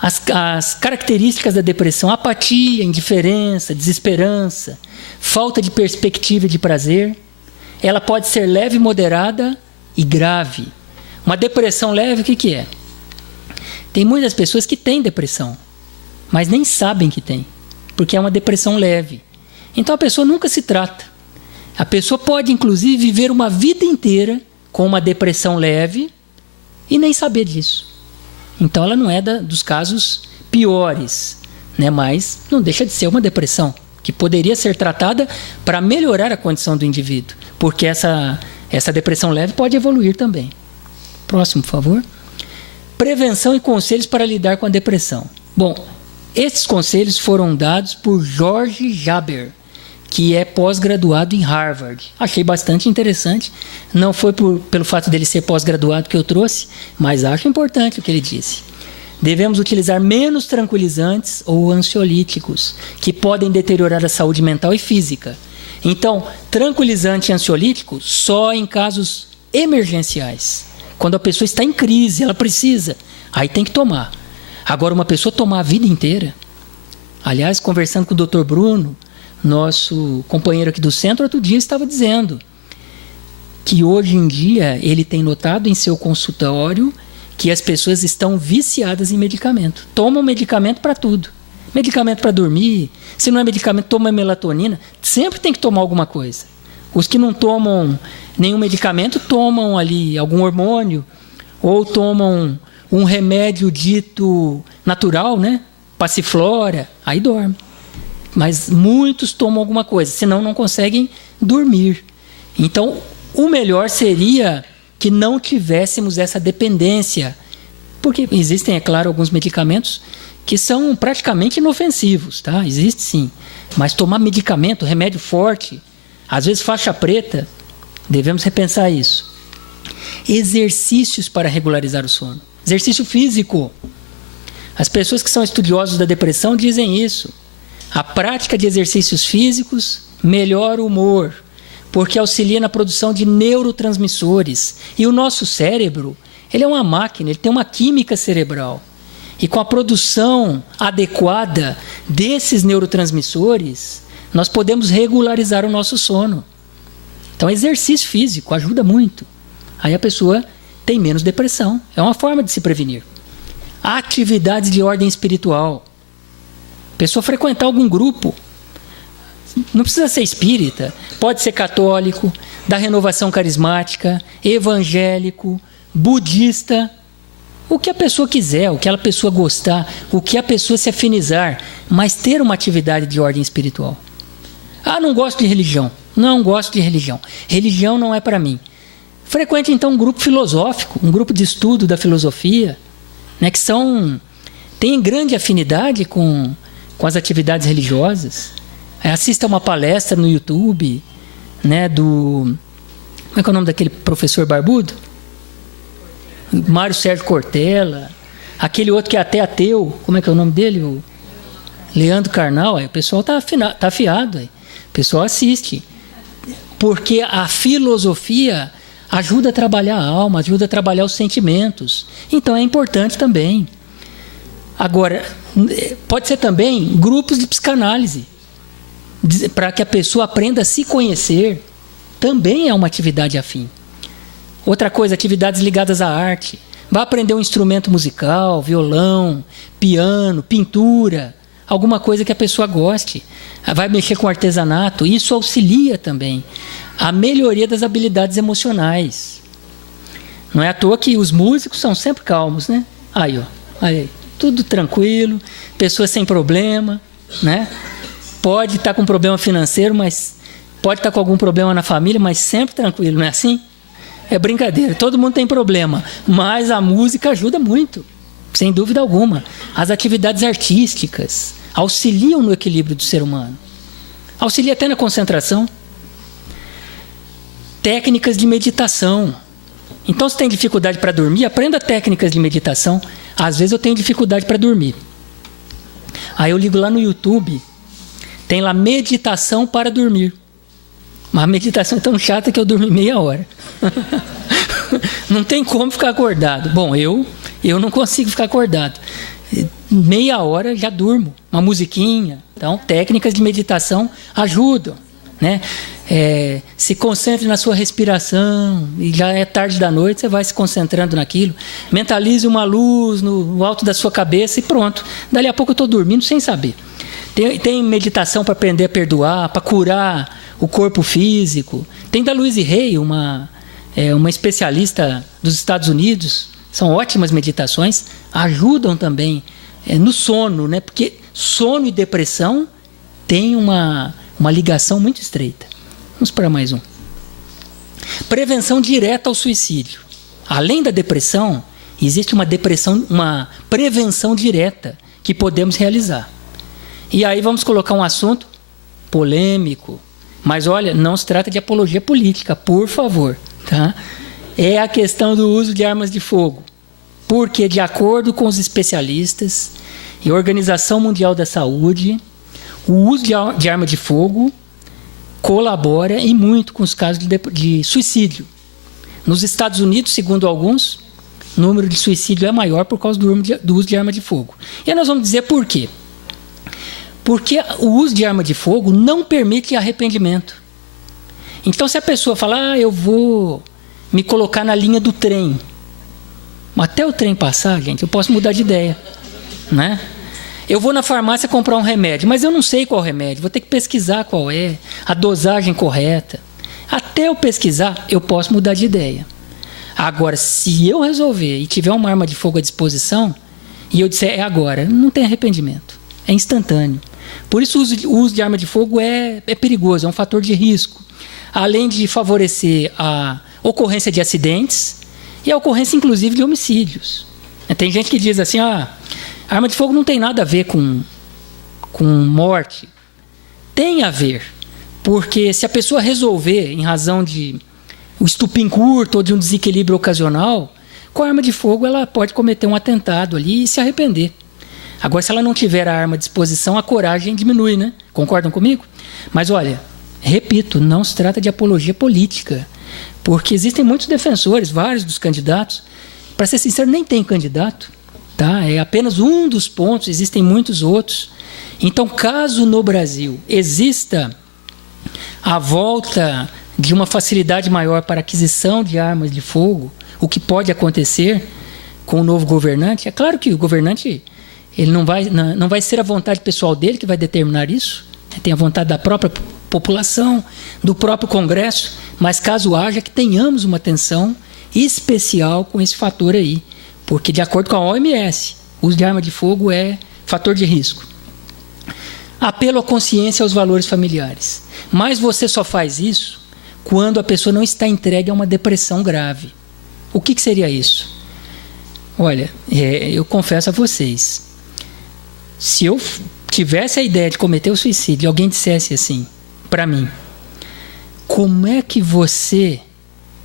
As características da depressão: apatia, indiferença, desesperança, falta de perspectiva e de prazer. Ela pode ser leve, moderada e grave. Uma depressão leve, o que é? Tem muitas pessoas que têm depressão, mas nem sabem que tem, porque é uma depressão leve. Então a pessoa nunca se trata. A pessoa pode, inclusive, viver uma vida inteira com uma depressão leve e nem saber disso. Então ela não é dos casos piores, né? Mas não deixa de ser uma depressão que poderia ser tratada para melhorar a condição do indivíduo, porque essa depressão leve pode evoluir também. Próximo, por favor. Prevenção e conselhos para lidar com a depressão. Bom, esses conselhos foram dados por Jorge Jaber, que é pós-graduado em Harvard. Achei bastante interessante. Não foi pelo fato dele ser pós-graduado que eu trouxe, mas acho importante o que ele disse. Devemos utilizar menos tranquilizantes ou ansiolíticos, que podem deteriorar a saúde mental e física. Então, tranquilizante e ansiolítico só em casos emergenciais. Quando a pessoa está em crise, ela precisa, aí tem que tomar. Agora, uma pessoa tomar a vida inteira... Aliás, conversando com o Dr. Bruno, nosso companheiro aqui do centro, outro dia estava dizendo que hoje em dia ele tem notado em seu consultório que as pessoas estão viciadas em medicamento. Tomam medicamento para tudo. Medicamento para dormir, se não é medicamento, toma melatonina. Sempre tem que tomar alguma coisa. Os que não tomam nenhum medicamento tomam ali algum hormônio ou tomam um remédio dito natural, né? Passiflora, aí dorme. Mas muitos tomam alguma coisa, senão não conseguem dormir. Então, o melhor seria que não tivéssemos essa dependência. Porque existem, é claro, alguns medicamentos que são praticamente inofensivos, tá? Existe sim. Mas tomar medicamento, remédio forte, às vezes faixa preta, devemos repensar isso. Exercícios para regularizar o sono. Exercício físico. As pessoas que são estudiosos da depressão dizem isso. A prática de exercícios físicos melhora o humor, porque auxilia na produção de neurotransmissores. E o nosso cérebro, ele é uma máquina, ele tem uma química cerebral. E com a produção adequada desses neurotransmissores, nós podemos regularizar o nosso sono. Então, exercício físico ajuda muito. Aí a pessoa tem menos depressão. É uma forma de se prevenir. Atividades de ordem espiritual. A pessoa frequentar algum grupo. Não precisa ser espírita. Pode ser católico, da renovação carismática, evangélico, budista. O que a pessoa quiser, o que a pessoa gostar, o que a pessoa se afinizar. Mas ter uma atividade de ordem espiritual. Ah, não gosto de religião. Não gosto de religião. Religião não é para mim. Frequente, então, um grupo filosófico, um grupo de estudo da filosofia, né, que têm grande afinidade com as atividades religiosas. Assista uma palestra no YouTube, né, como é que é o nome daquele professor barbudo? Mário Sérgio Cortella. Aquele outro que é até ateu, como é que é o nome dele? O Leandro Carnal. Aí o pessoal está afiado. Aí. O pessoal assiste. Porque a filosofia ajuda a trabalhar a alma, ajuda a trabalhar os sentimentos. Então é importante também. Agora, pode ser também grupos de psicanálise, para que a pessoa aprenda a se conhecer. Também é uma atividade afim. Outra coisa, atividades ligadas à arte. Vai aprender um instrumento musical, violão, piano, pintura, alguma coisa que a pessoa goste. Vai mexer com artesanato. Isso auxilia também a melhoria das habilidades emocionais. Não é à toa que os músicos são sempre calmos, né? Aí, tudo tranquilo, pessoa sem problema, né? Pode estar com problema financeiro, mas pode estar com algum problema na família, mas sempre tranquilo, não é assim? É brincadeira, todo mundo tem problema, mas a música ajuda muito, sem dúvida alguma. As atividades artísticas auxiliam no equilíbrio do ser humano, auxilia até na concentração. Técnicas de meditação. Então, se tem dificuldade para dormir, aprenda técnicas de meditação. Às vezes eu tenho dificuldade para dormir. Aí eu ligo lá no YouTube, tem lá meditação para dormir. Mas a meditação é tão chata que eu dormi meia hora. Não tem como ficar acordado. Bom, eu não consigo ficar acordado. meia hora já durmo, uma musiquinha. Então, técnicas de meditação ajudam, né? Se concentre na sua respiração, e já é tarde da noite, você vai se concentrando naquilo. Mentalize uma luz no alto da sua cabeça e pronto. Dali a pouco eu estou dormindo sem saber. Tem meditação para aprender a perdoar, para curar o corpo físico. Tem da Louise Hay, uma especialista dos Estados Unidos. São ótimas meditações, ajudam também no sono, né? Porque sono e depressão têm uma ligação muito estreita. Vamos para mais um. Prevenção direta ao suicídio. Além da depressão, existe uma prevenção direta que podemos realizar. E aí vamos colocar um assunto polêmico, mas olha, não se trata de apologia política, por favor, tá? É a questão do uso de armas de fogo. Porque, de acordo com os especialistas e a Organização Mundial da Saúde, o uso de arma de fogo colabora e muito com os casos de suicídio. Nos Estados Unidos, segundo alguns, o número de suicídio é maior por causa do uso de arma de fogo. E aí nós vamos dizer por quê. Porque o uso de arma de fogo não permite arrependimento. Então, se a pessoa falar, eu vou me colocar na linha do trem, até o trem passar, gente, eu posso mudar de ideia, né? Eu vou na farmácia comprar um remédio, mas eu não sei qual remédio, vou ter que pesquisar qual é, a dosagem correta. Até eu pesquisar, eu posso mudar de ideia. Agora, se eu resolver e tiver uma arma de fogo à disposição, e eu disser, é agora, não tem arrependimento, é instantâneo. Por isso o uso de arma de fogo é perigoso, é um fator de risco. Além de favorecer a ocorrência de acidentes e a ocorrência, inclusive, de homicídios. Tem gente que diz assim, a arma de fogo não tem nada a ver com morte. Tem a ver, porque se a pessoa resolver, em razão de um estupim curto ou de um desequilíbrio ocasional, com a arma de fogo ela pode cometer um atentado ali e se arrepender. Agora, se ela não tiver a arma à disposição, a coragem diminui, né? Concordam comigo? Mas olha, repito, não se trata de apologia política, porque existem muitos defensores, vários dos candidatos. Para ser sincero, nem tem candidato, tá? É apenas um dos pontos, existem muitos outros. Então, caso no Brasil exista a volta de uma facilidade maior para a aquisição de armas de fogo, o que pode acontecer com o novo governante, é claro que o governante ele não vai ser a vontade pessoal dele que vai determinar isso, tem a vontade da própria população, do próprio Congresso, mas caso haja que tenhamos uma atenção especial com esse fator aí, porque de acordo com a OMS, o uso de arma de fogo é fator de risco. Apelo à consciência e aos valores familiares. Mas você só faz isso quando a pessoa não está entregue a uma depressão grave. O que seria isso? Olha, eu confesso a vocês, se eu tivesse a ideia de cometer o suicídio e alguém dissesse assim para mim, como é que você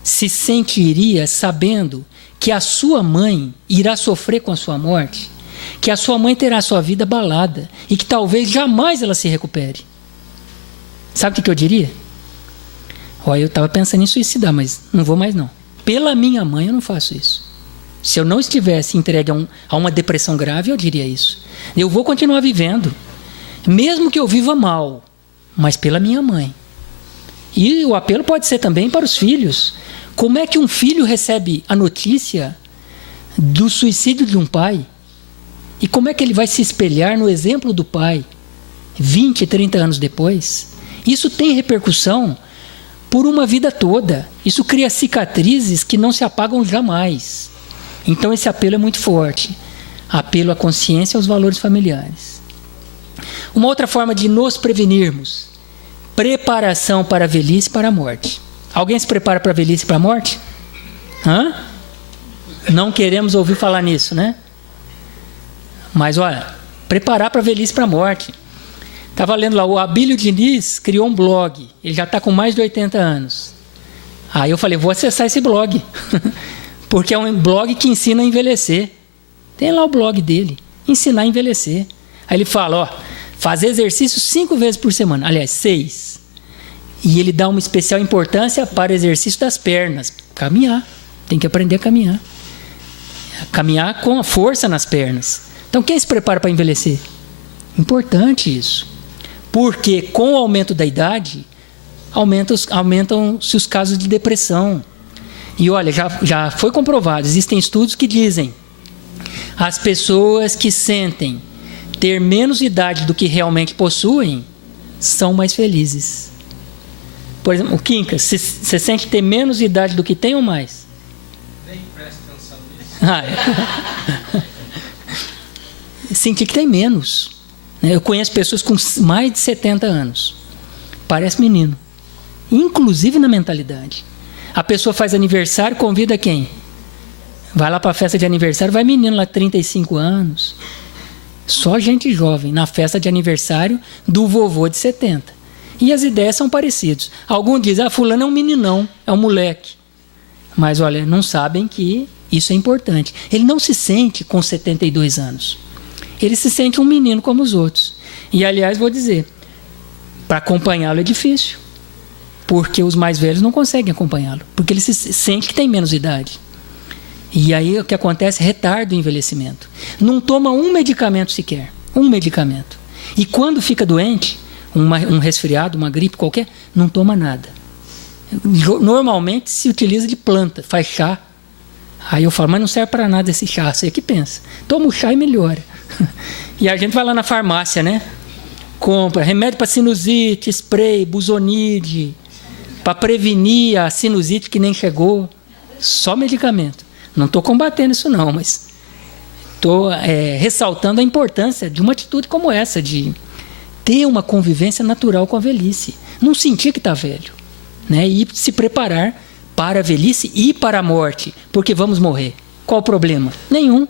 se sentiria sabendo que a sua mãe irá sofrer com a sua morte, que a sua mãe terá a sua vida abalada e que talvez jamais ela se recupere? Sabe o que eu diria? Olha, eu estava pensando em suicidar, mas não vou mais não. Pela minha mãe eu não faço isso. Se eu não estivesse entregue a uma depressão grave, eu diria isso. Eu vou continuar vivendo, mesmo que eu viva mal, mas pela minha mãe. E o apelo pode ser também para os filhos. Como é que um filho recebe a notícia do suicídio de um pai? E como é que ele vai se espelhar no exemplo do pai 20, 30 anos depois? Isso tem repercussão por uma vida toda. Isso cria cicatrizes que não se apagam jamais. Então esse apelo é muito forte. Apelo à consciência e aos valores familiares. Uma outra forma de nos prevenirmos: preparação para a velhice e para a morte. Alguém se prepara para a velhice e para a morte? Hã? Não queremos ouvir falar nisso, né? Mas olha, preparar para a velhice e para a morte. Estava lendo lá, o Abílio Diniz criou um blog. Ele já está com mais de 80 anos. Aí eu falei, vou acessar esse blog. Porque é um blog que ensina a envelhecer. Tem lá o blog dele, ensinar a envelhecer. Aí ele fala, ó, fazer exercício 5 vezes por semana. Aliás, 6. E ele dá uma especial importância para o exercício das pernas. Caminhar. Tem que aprender a caminhar. Caminhar com a força nas pernas. Então, quem se prepara para envelhecer? Importante isso. Porque com o aumento da idade, aumentam-se os casos de depressão. E olha, já foi comprovado, existem estudos que dizem as pessoas que sentem ter menos idade do que realmente possuem são mais felizes. Por exemplo, o Quincas, você sente ter menos idade do que tem ou mais? Nem presta atenção nisso. Senti que tem menos. Eu conheço pessoas com mais de 70 anos. Parece menino. Inclusive na mentalidade. A pessoa faz aniversário, convida quem? Vai lá para a festa de aniversário, vai menino lá, 35 anos. Só gente jovem na festa de aniversário do vovô de 70. E as ideias são parecidas. Alguns dizem, fulano é um meninão, é um moleque. Mas olha, não sabem que isso é importante. Ele não se sente com 72 anos. Ele se sente um menino como os outros. E aliás, vou dizer, para acompanhá-lo é difícil. Porque os mais velhos não conseguem acompanhá-lo. Porque ele se sente que tem menos idade. E aí o que acontece? Retarda o envelhecimento. Não toma um medicamento sequer. Um medicamento. E quando fica doente, um resfriado, uma gripe qualquer, não toma nada. Normalmente se utiliza de planta, faz chá. Aí eu falo, mas não serve para nada esse chá. Você que pensa. Toma o chá e melhora. E a gente vai lá na farmácia, né? Compra remédio para sinusite, spray, Buzonide, para prevenir a sinusite que nem chegou. Só medicamento. Não estou combatendo isso não, mas estou ressaltando a importância de uma atitude como essa, de ter uma convivência natural com a velhice. Não sentir que está velho, né? E se preparar para a velhice e para a morte, porque vamos morrer. Qual o problema? Nenhum.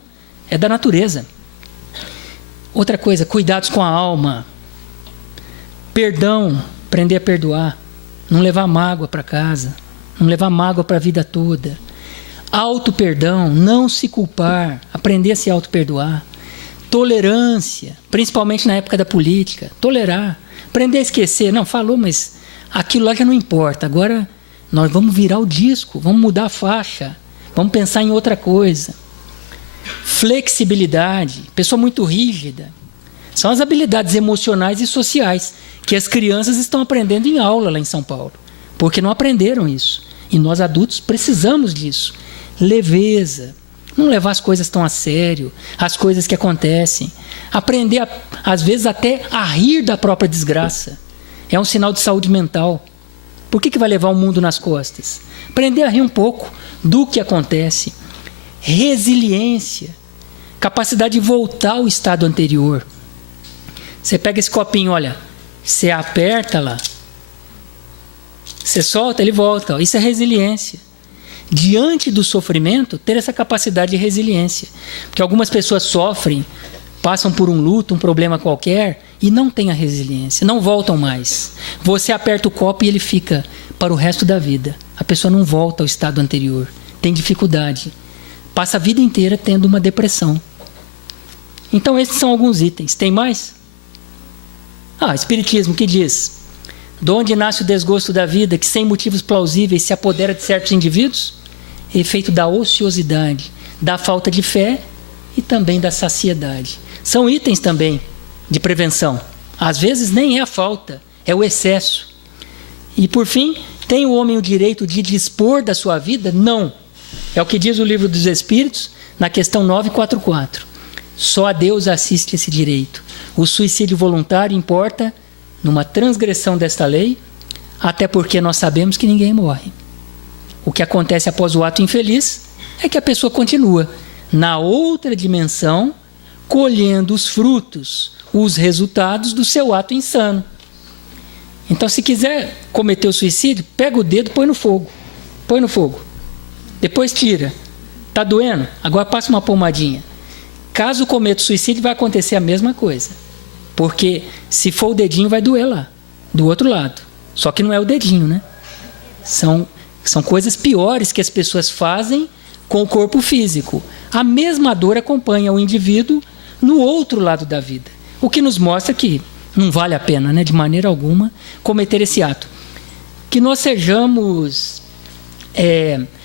É da natureza. Outra coisa, cuidados com a alma. Perdão, aprender a perdoar. Não levar mágoa para casa. Não levar mágoa para a vida toda. Auto-perdão, não se culpar. Aprender a se auto-perdoar. Tolerância, principalmente na época da política. Tolerar. Aprender a esquecer. Não, falou, mas aquilo lá já não importa. Agora nós vamos virar o disco, vamos mudar a faixa. Vamos pensar em outra coisa. Flexibilidade, pessoa muito rígida. São as habilidades emocionais e sociais que as crianças estão aprendendo em aula lá em São Paulo, porque não aprenderam isso. E nós adultos precisamos disso. Leveza, não levar as coisas tão a sério, as coisas que acontecem. Aprender, às vezes, até a rir da própria desgraça. É um sinal de saúde mental. Por que vai levar o mundo nas costas? Aprender a rir um pouco do que acontece. Resiliência, capacidade de voltar ao estado anterior. Você pega esse copinho, olha, você aperta lá, você solta, ele volta. Isso é resiliência. Diante do sofrimento, ter essa capacidade de resiliência. Porque algumas pessoas sofrem, passam por um luto, um problema qualquer, e não têm a resiliência, não voltam mais. Você aperta o copo e ele fica para o resto da vida. A pessoa não volta ao estado anterior, tem dificuldade. Passa a vida inteira tendo uma depressão. Então esses são alguns itens. Tem mais? Espiritismo, que diz? De onde nasce o desgosto da vida, que sem motivos plausíveis se apodera de certos indivíduos? Efeito da ociosidade, da falta de fé e também da saciedade. São itens também de prevenção. Às vezes nem é a falta, é o excesso. E por fim, tem o homem o direito de dispor da sua vida? Não. É o que diz o Livro dos Espíritos, na questão 944. Só a Deus assiste esse direito. O suicídio voluntário importa numa transgressão desta lei, até porque nós sabemos que ninguém morre. O que acontece após o ato infeliz é que a pessoa continua na outra dimensão, colhendo os frutos, os resultados do seu ato insano. Então, se quiser cometer o suicídio, pega o dedo e põe no fogo. Põe no fogo. Depois tira. Está doendo? Agora passa uma pomadinha. Caso cometa o suicídio, vai acontecer a mesma coisa. Porque se for o dedinho, vai doer lá, do outro lado. Só que não é o dedinho, né? São coisas piores que as pessoas fazem com o corpo físico. A mesma dor acompanha o indivíduo no outro lado da vida. O que nos mostra que não vale a pena, né, de maneira alguma, cometer esse ato. Que nós sejamos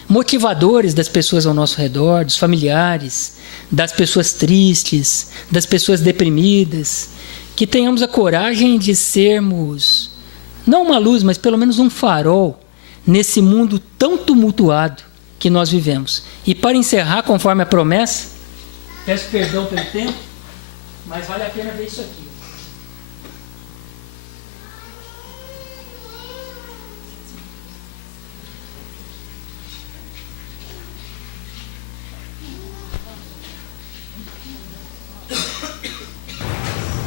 motivadores das pessoas ao nosso redor, dos familiares, das pessoas tristes, das pessoas deprimidas, que tenhamos a coragem de sermos, não uma luz, mas pelo menos um farol nesse mundo tão tumultuado que nós vivemos. E para encerrar, conforme a promessa, peço perdão pelo tempo, mas vale a pena ver isso aqui.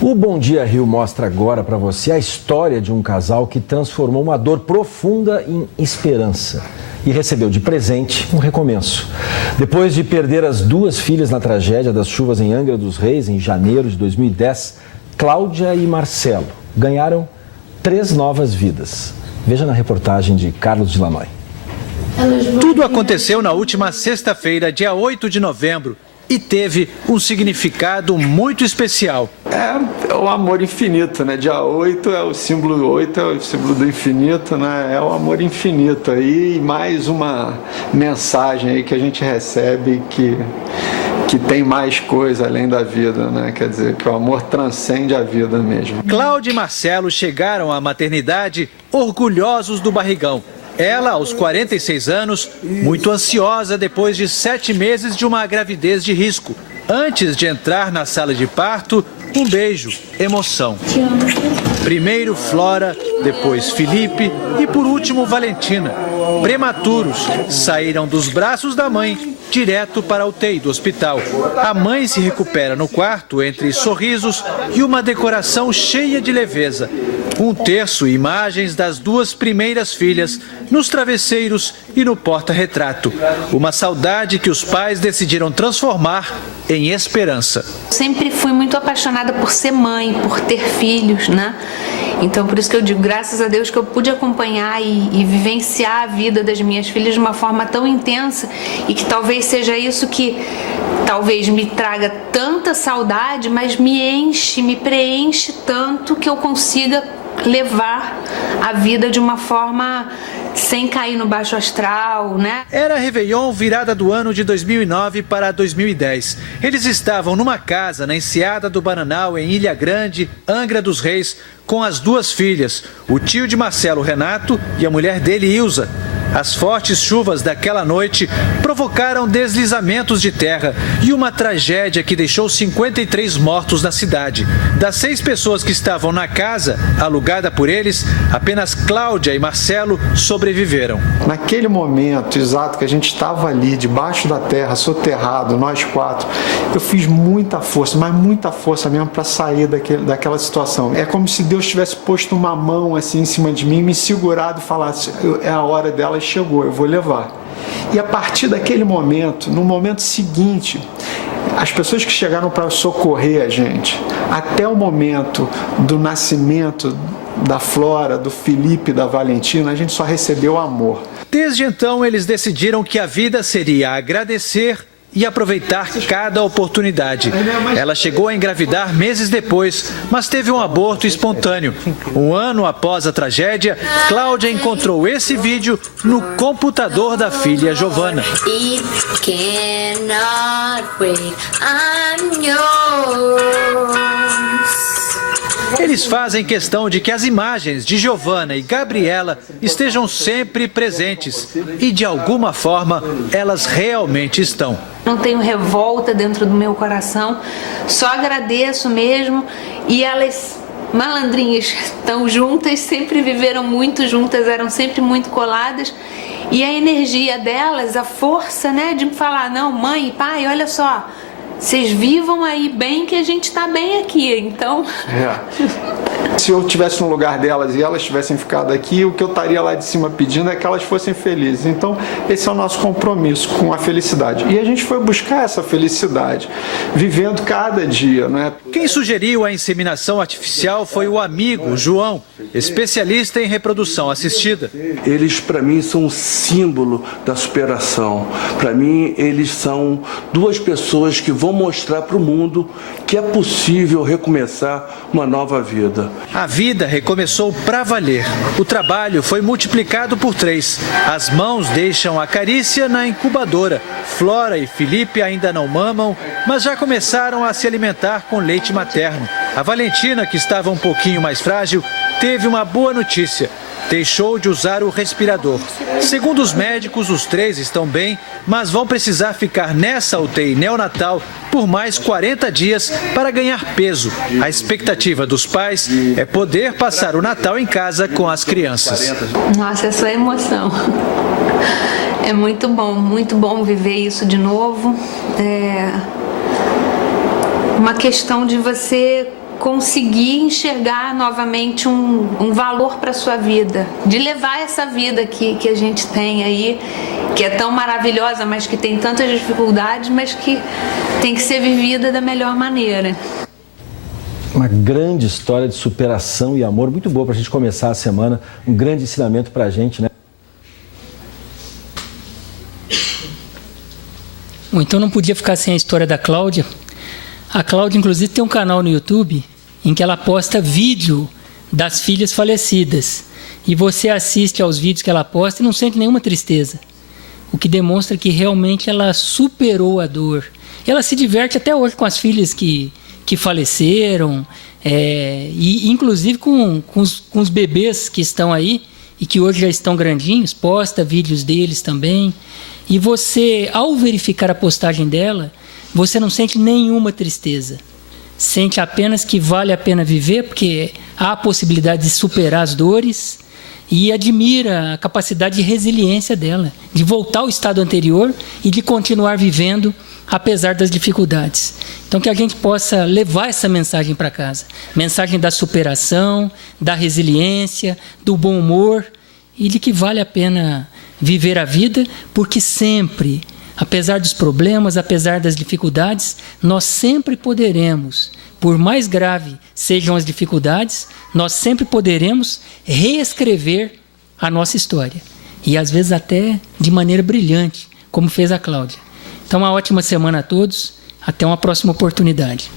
O Bom Dia Rio mostra agora para você a história de um casal que transformou uma dor profunda em esperança e recebeu de presente um recomeço. Depois de perder as 2 filhas na tragédia das chuvas em Angra dos Reis, em janeiro de 2010, Cláudia e Marcelo ganharam 3 novas vidas. Veja na reportagem de Carlos Dilanoy. Tudo aconteceu na última sexta-feira, dia 8 de novembro. E teve um significado muito especial. É o amor infinito, né? Dia 8 é o símbolo do infinito, né? É o amor infinito aí, e mais uma mensagem aí que a gente recebe que tem mais coisa além da vida, né? Quer dizer, que o amor transcende a vida mesmo. Cláudia e Marcelo chegaram à maternidade orgulhosos do barrigão. Ela, aos 46 anos, muito ansiosa depois de 7 meses de uma gravidez de risco. Antes de entrar na sala de parto, um beijo, emoção. Primeiro Flora, depois Felipe e por último Valentina. Prematuros, saíram dos braços da mãe direto para a UTI do hospital. A mãe se recupera no quarto entre sorrisos e uma decoração cheia de leveza. Um terço imagens das 2 primeiras filhas nos travesseiros e no porta-retrato. Uma saudade que os pais decidiram transformar em esperança. Sempre fui muito apaixonada por ser mãe, por ter filhos, né? Então, por isso que eu digo, graças a Deus que eu pude acompanhar e vivenciar a vida das minhas filhas de uma forma tão intensa e que talvez seja isso que talvez me traga tanta saudade, mas me preenche tanto que eu consiga levar a vida de uma forma sem cair no baixo astral, né? Era Réveillon, virada do ano de 2009 para 2010. Eles estavam numa casa na Enseada do Bananal, em Ilha Grande, Angra dos Reis, com as 2 filhas, o tio de Marcelo, Renato, e a mulher dele, Ilza. As fortes chuvas daquela noite provocaram deslizamentos de terra e uma tragédia que deixou 53 mortos na cidade. Das 6 pessoas que estavam na casa, alugada por eles, apenas Cláudia e Marcelo sobreviveram. Naquele momento exato que a gente estava ali, debaixo da terra, soterrado, nós 4, eu fiz muita força, mas muita força mesmo para sair daquela situação. É como se Deus tivesse posto uma mão assim em cima de mim, me segurado e falasse, é a hora dela, chegou, eu vou levar. E a partir daquele momento, no momento seguinte, as pessoas que chegaram para socorrer a gente, até o momento do nascimento da Flora, do Felipe, da Valentina, a gente só recebeu amor. Desde então, eles decidiram que a vida seria agradecer e aproveitar cada oportunidade. Ela chegou a engravidar meses depois, mas teve um aborto espontâneo. Um ano após a tragédia, Cláudia encontrou esse vídeo no computador da filha Giovana. Eles fazem questão de que as imagens de Giovana e Gabriela estejam sempre presentes e, de alguma forma, elas realmente estão. Não tenho revolta dentro do meu coração, só agradeço mesmo. E elas, malandrinhas, estão juntas, sempre viveram muito juntas, eram sempre muito coladas. E a energia delas, a força, né, de falar, não, mãe e pai, olha só, vocês vivam aí bem que a gente está bem aqui, então... Se eu estivesse no lugar delas e elas tivessem ficado aqui, o que eu estaria lá de cima pedindo é que elas fossem felizes. Então, esse é o nosso compromisso com a felicidade. E a gente foi buscar essa felicidade, vivendo cada dia, né? Quem sugeriu a inseminação artificial foi o amigo João, especialista em reprodução assistida. Eles, para mim, são um símbolo da superação. Para mim, eles são 2 pessoas que vão mostrar para o mundo que é possível recomeçar uma nova vida. A vida recomeçou para valer. O trabalho foi multiplicado por 3. As mãos deixam a carícia na incubadora. Flora e Felipe ainda não mamam, mas já começaram a se alimentar com leite materno. A Valentina, que estava um pouquinho mais frágil, teve uma boa notícia. Deixou de usar o respirador. Segundo os médicos, os 3 estão bem, mas vão precisar ficar nessa UTI neonatal por mais 40 dias para ganhar peso. A expectativa dos pais é poder passar o Natal em casa com as crianças. Nossa, é só emoção. É muito bom viver isso de novo. É uma questão de você conseguir enxergar novamente um valor para a sua vida, de levar essa vida que a gente tem aí, que é tão maravilhosa, mas que tem tantas dificuldades, mas que tem que ser vivida da melhor maneira. Uma grande história de superação e amor, muito boa para a gente começar a semana, um grande ensinamento para a gente, né? Bom, então não podia ficar sem a história da Cláudia. A Cláudia, inclusive, tem um canal no YouTube em que ela posta vídeo das filhas falecidas. E você assiste aos vídeos que ela posta e não sente nenhuma tristeza. O que demonstra que realmente ela superou a dor. E ela se diverte até hoje com as filhas que faleceram, e inclusive com os bebês que estão aí e que hoje já estão grandinhos, posta vídeos deles também. E você, ao verificar a postagem dela, você não sente nenhuma tristeza. Sente apenas que vale a pena viver, porque há a possibilidade de superar as dores, e admira a capacidade de resiliência dela, de voltar ao estado anterior e de continuar vivendo apesar das dificuldades. Então que a gente possa levar essa mensagem para casa. Mensagem da superação, da resiliência, do bom humor, e de que vale a pena viver a vida, porque sempre, apesar dos problemas, apesar das dificuldades, nós sempre poderemos, por mais grave sejam as dificuldades, nós sempre poderemos reescrever a nossa história. E às vezes até de maneira brilhante, como fez a Cláudia. Então, uma ótima semana a todos. Até uma próxima oportunidade.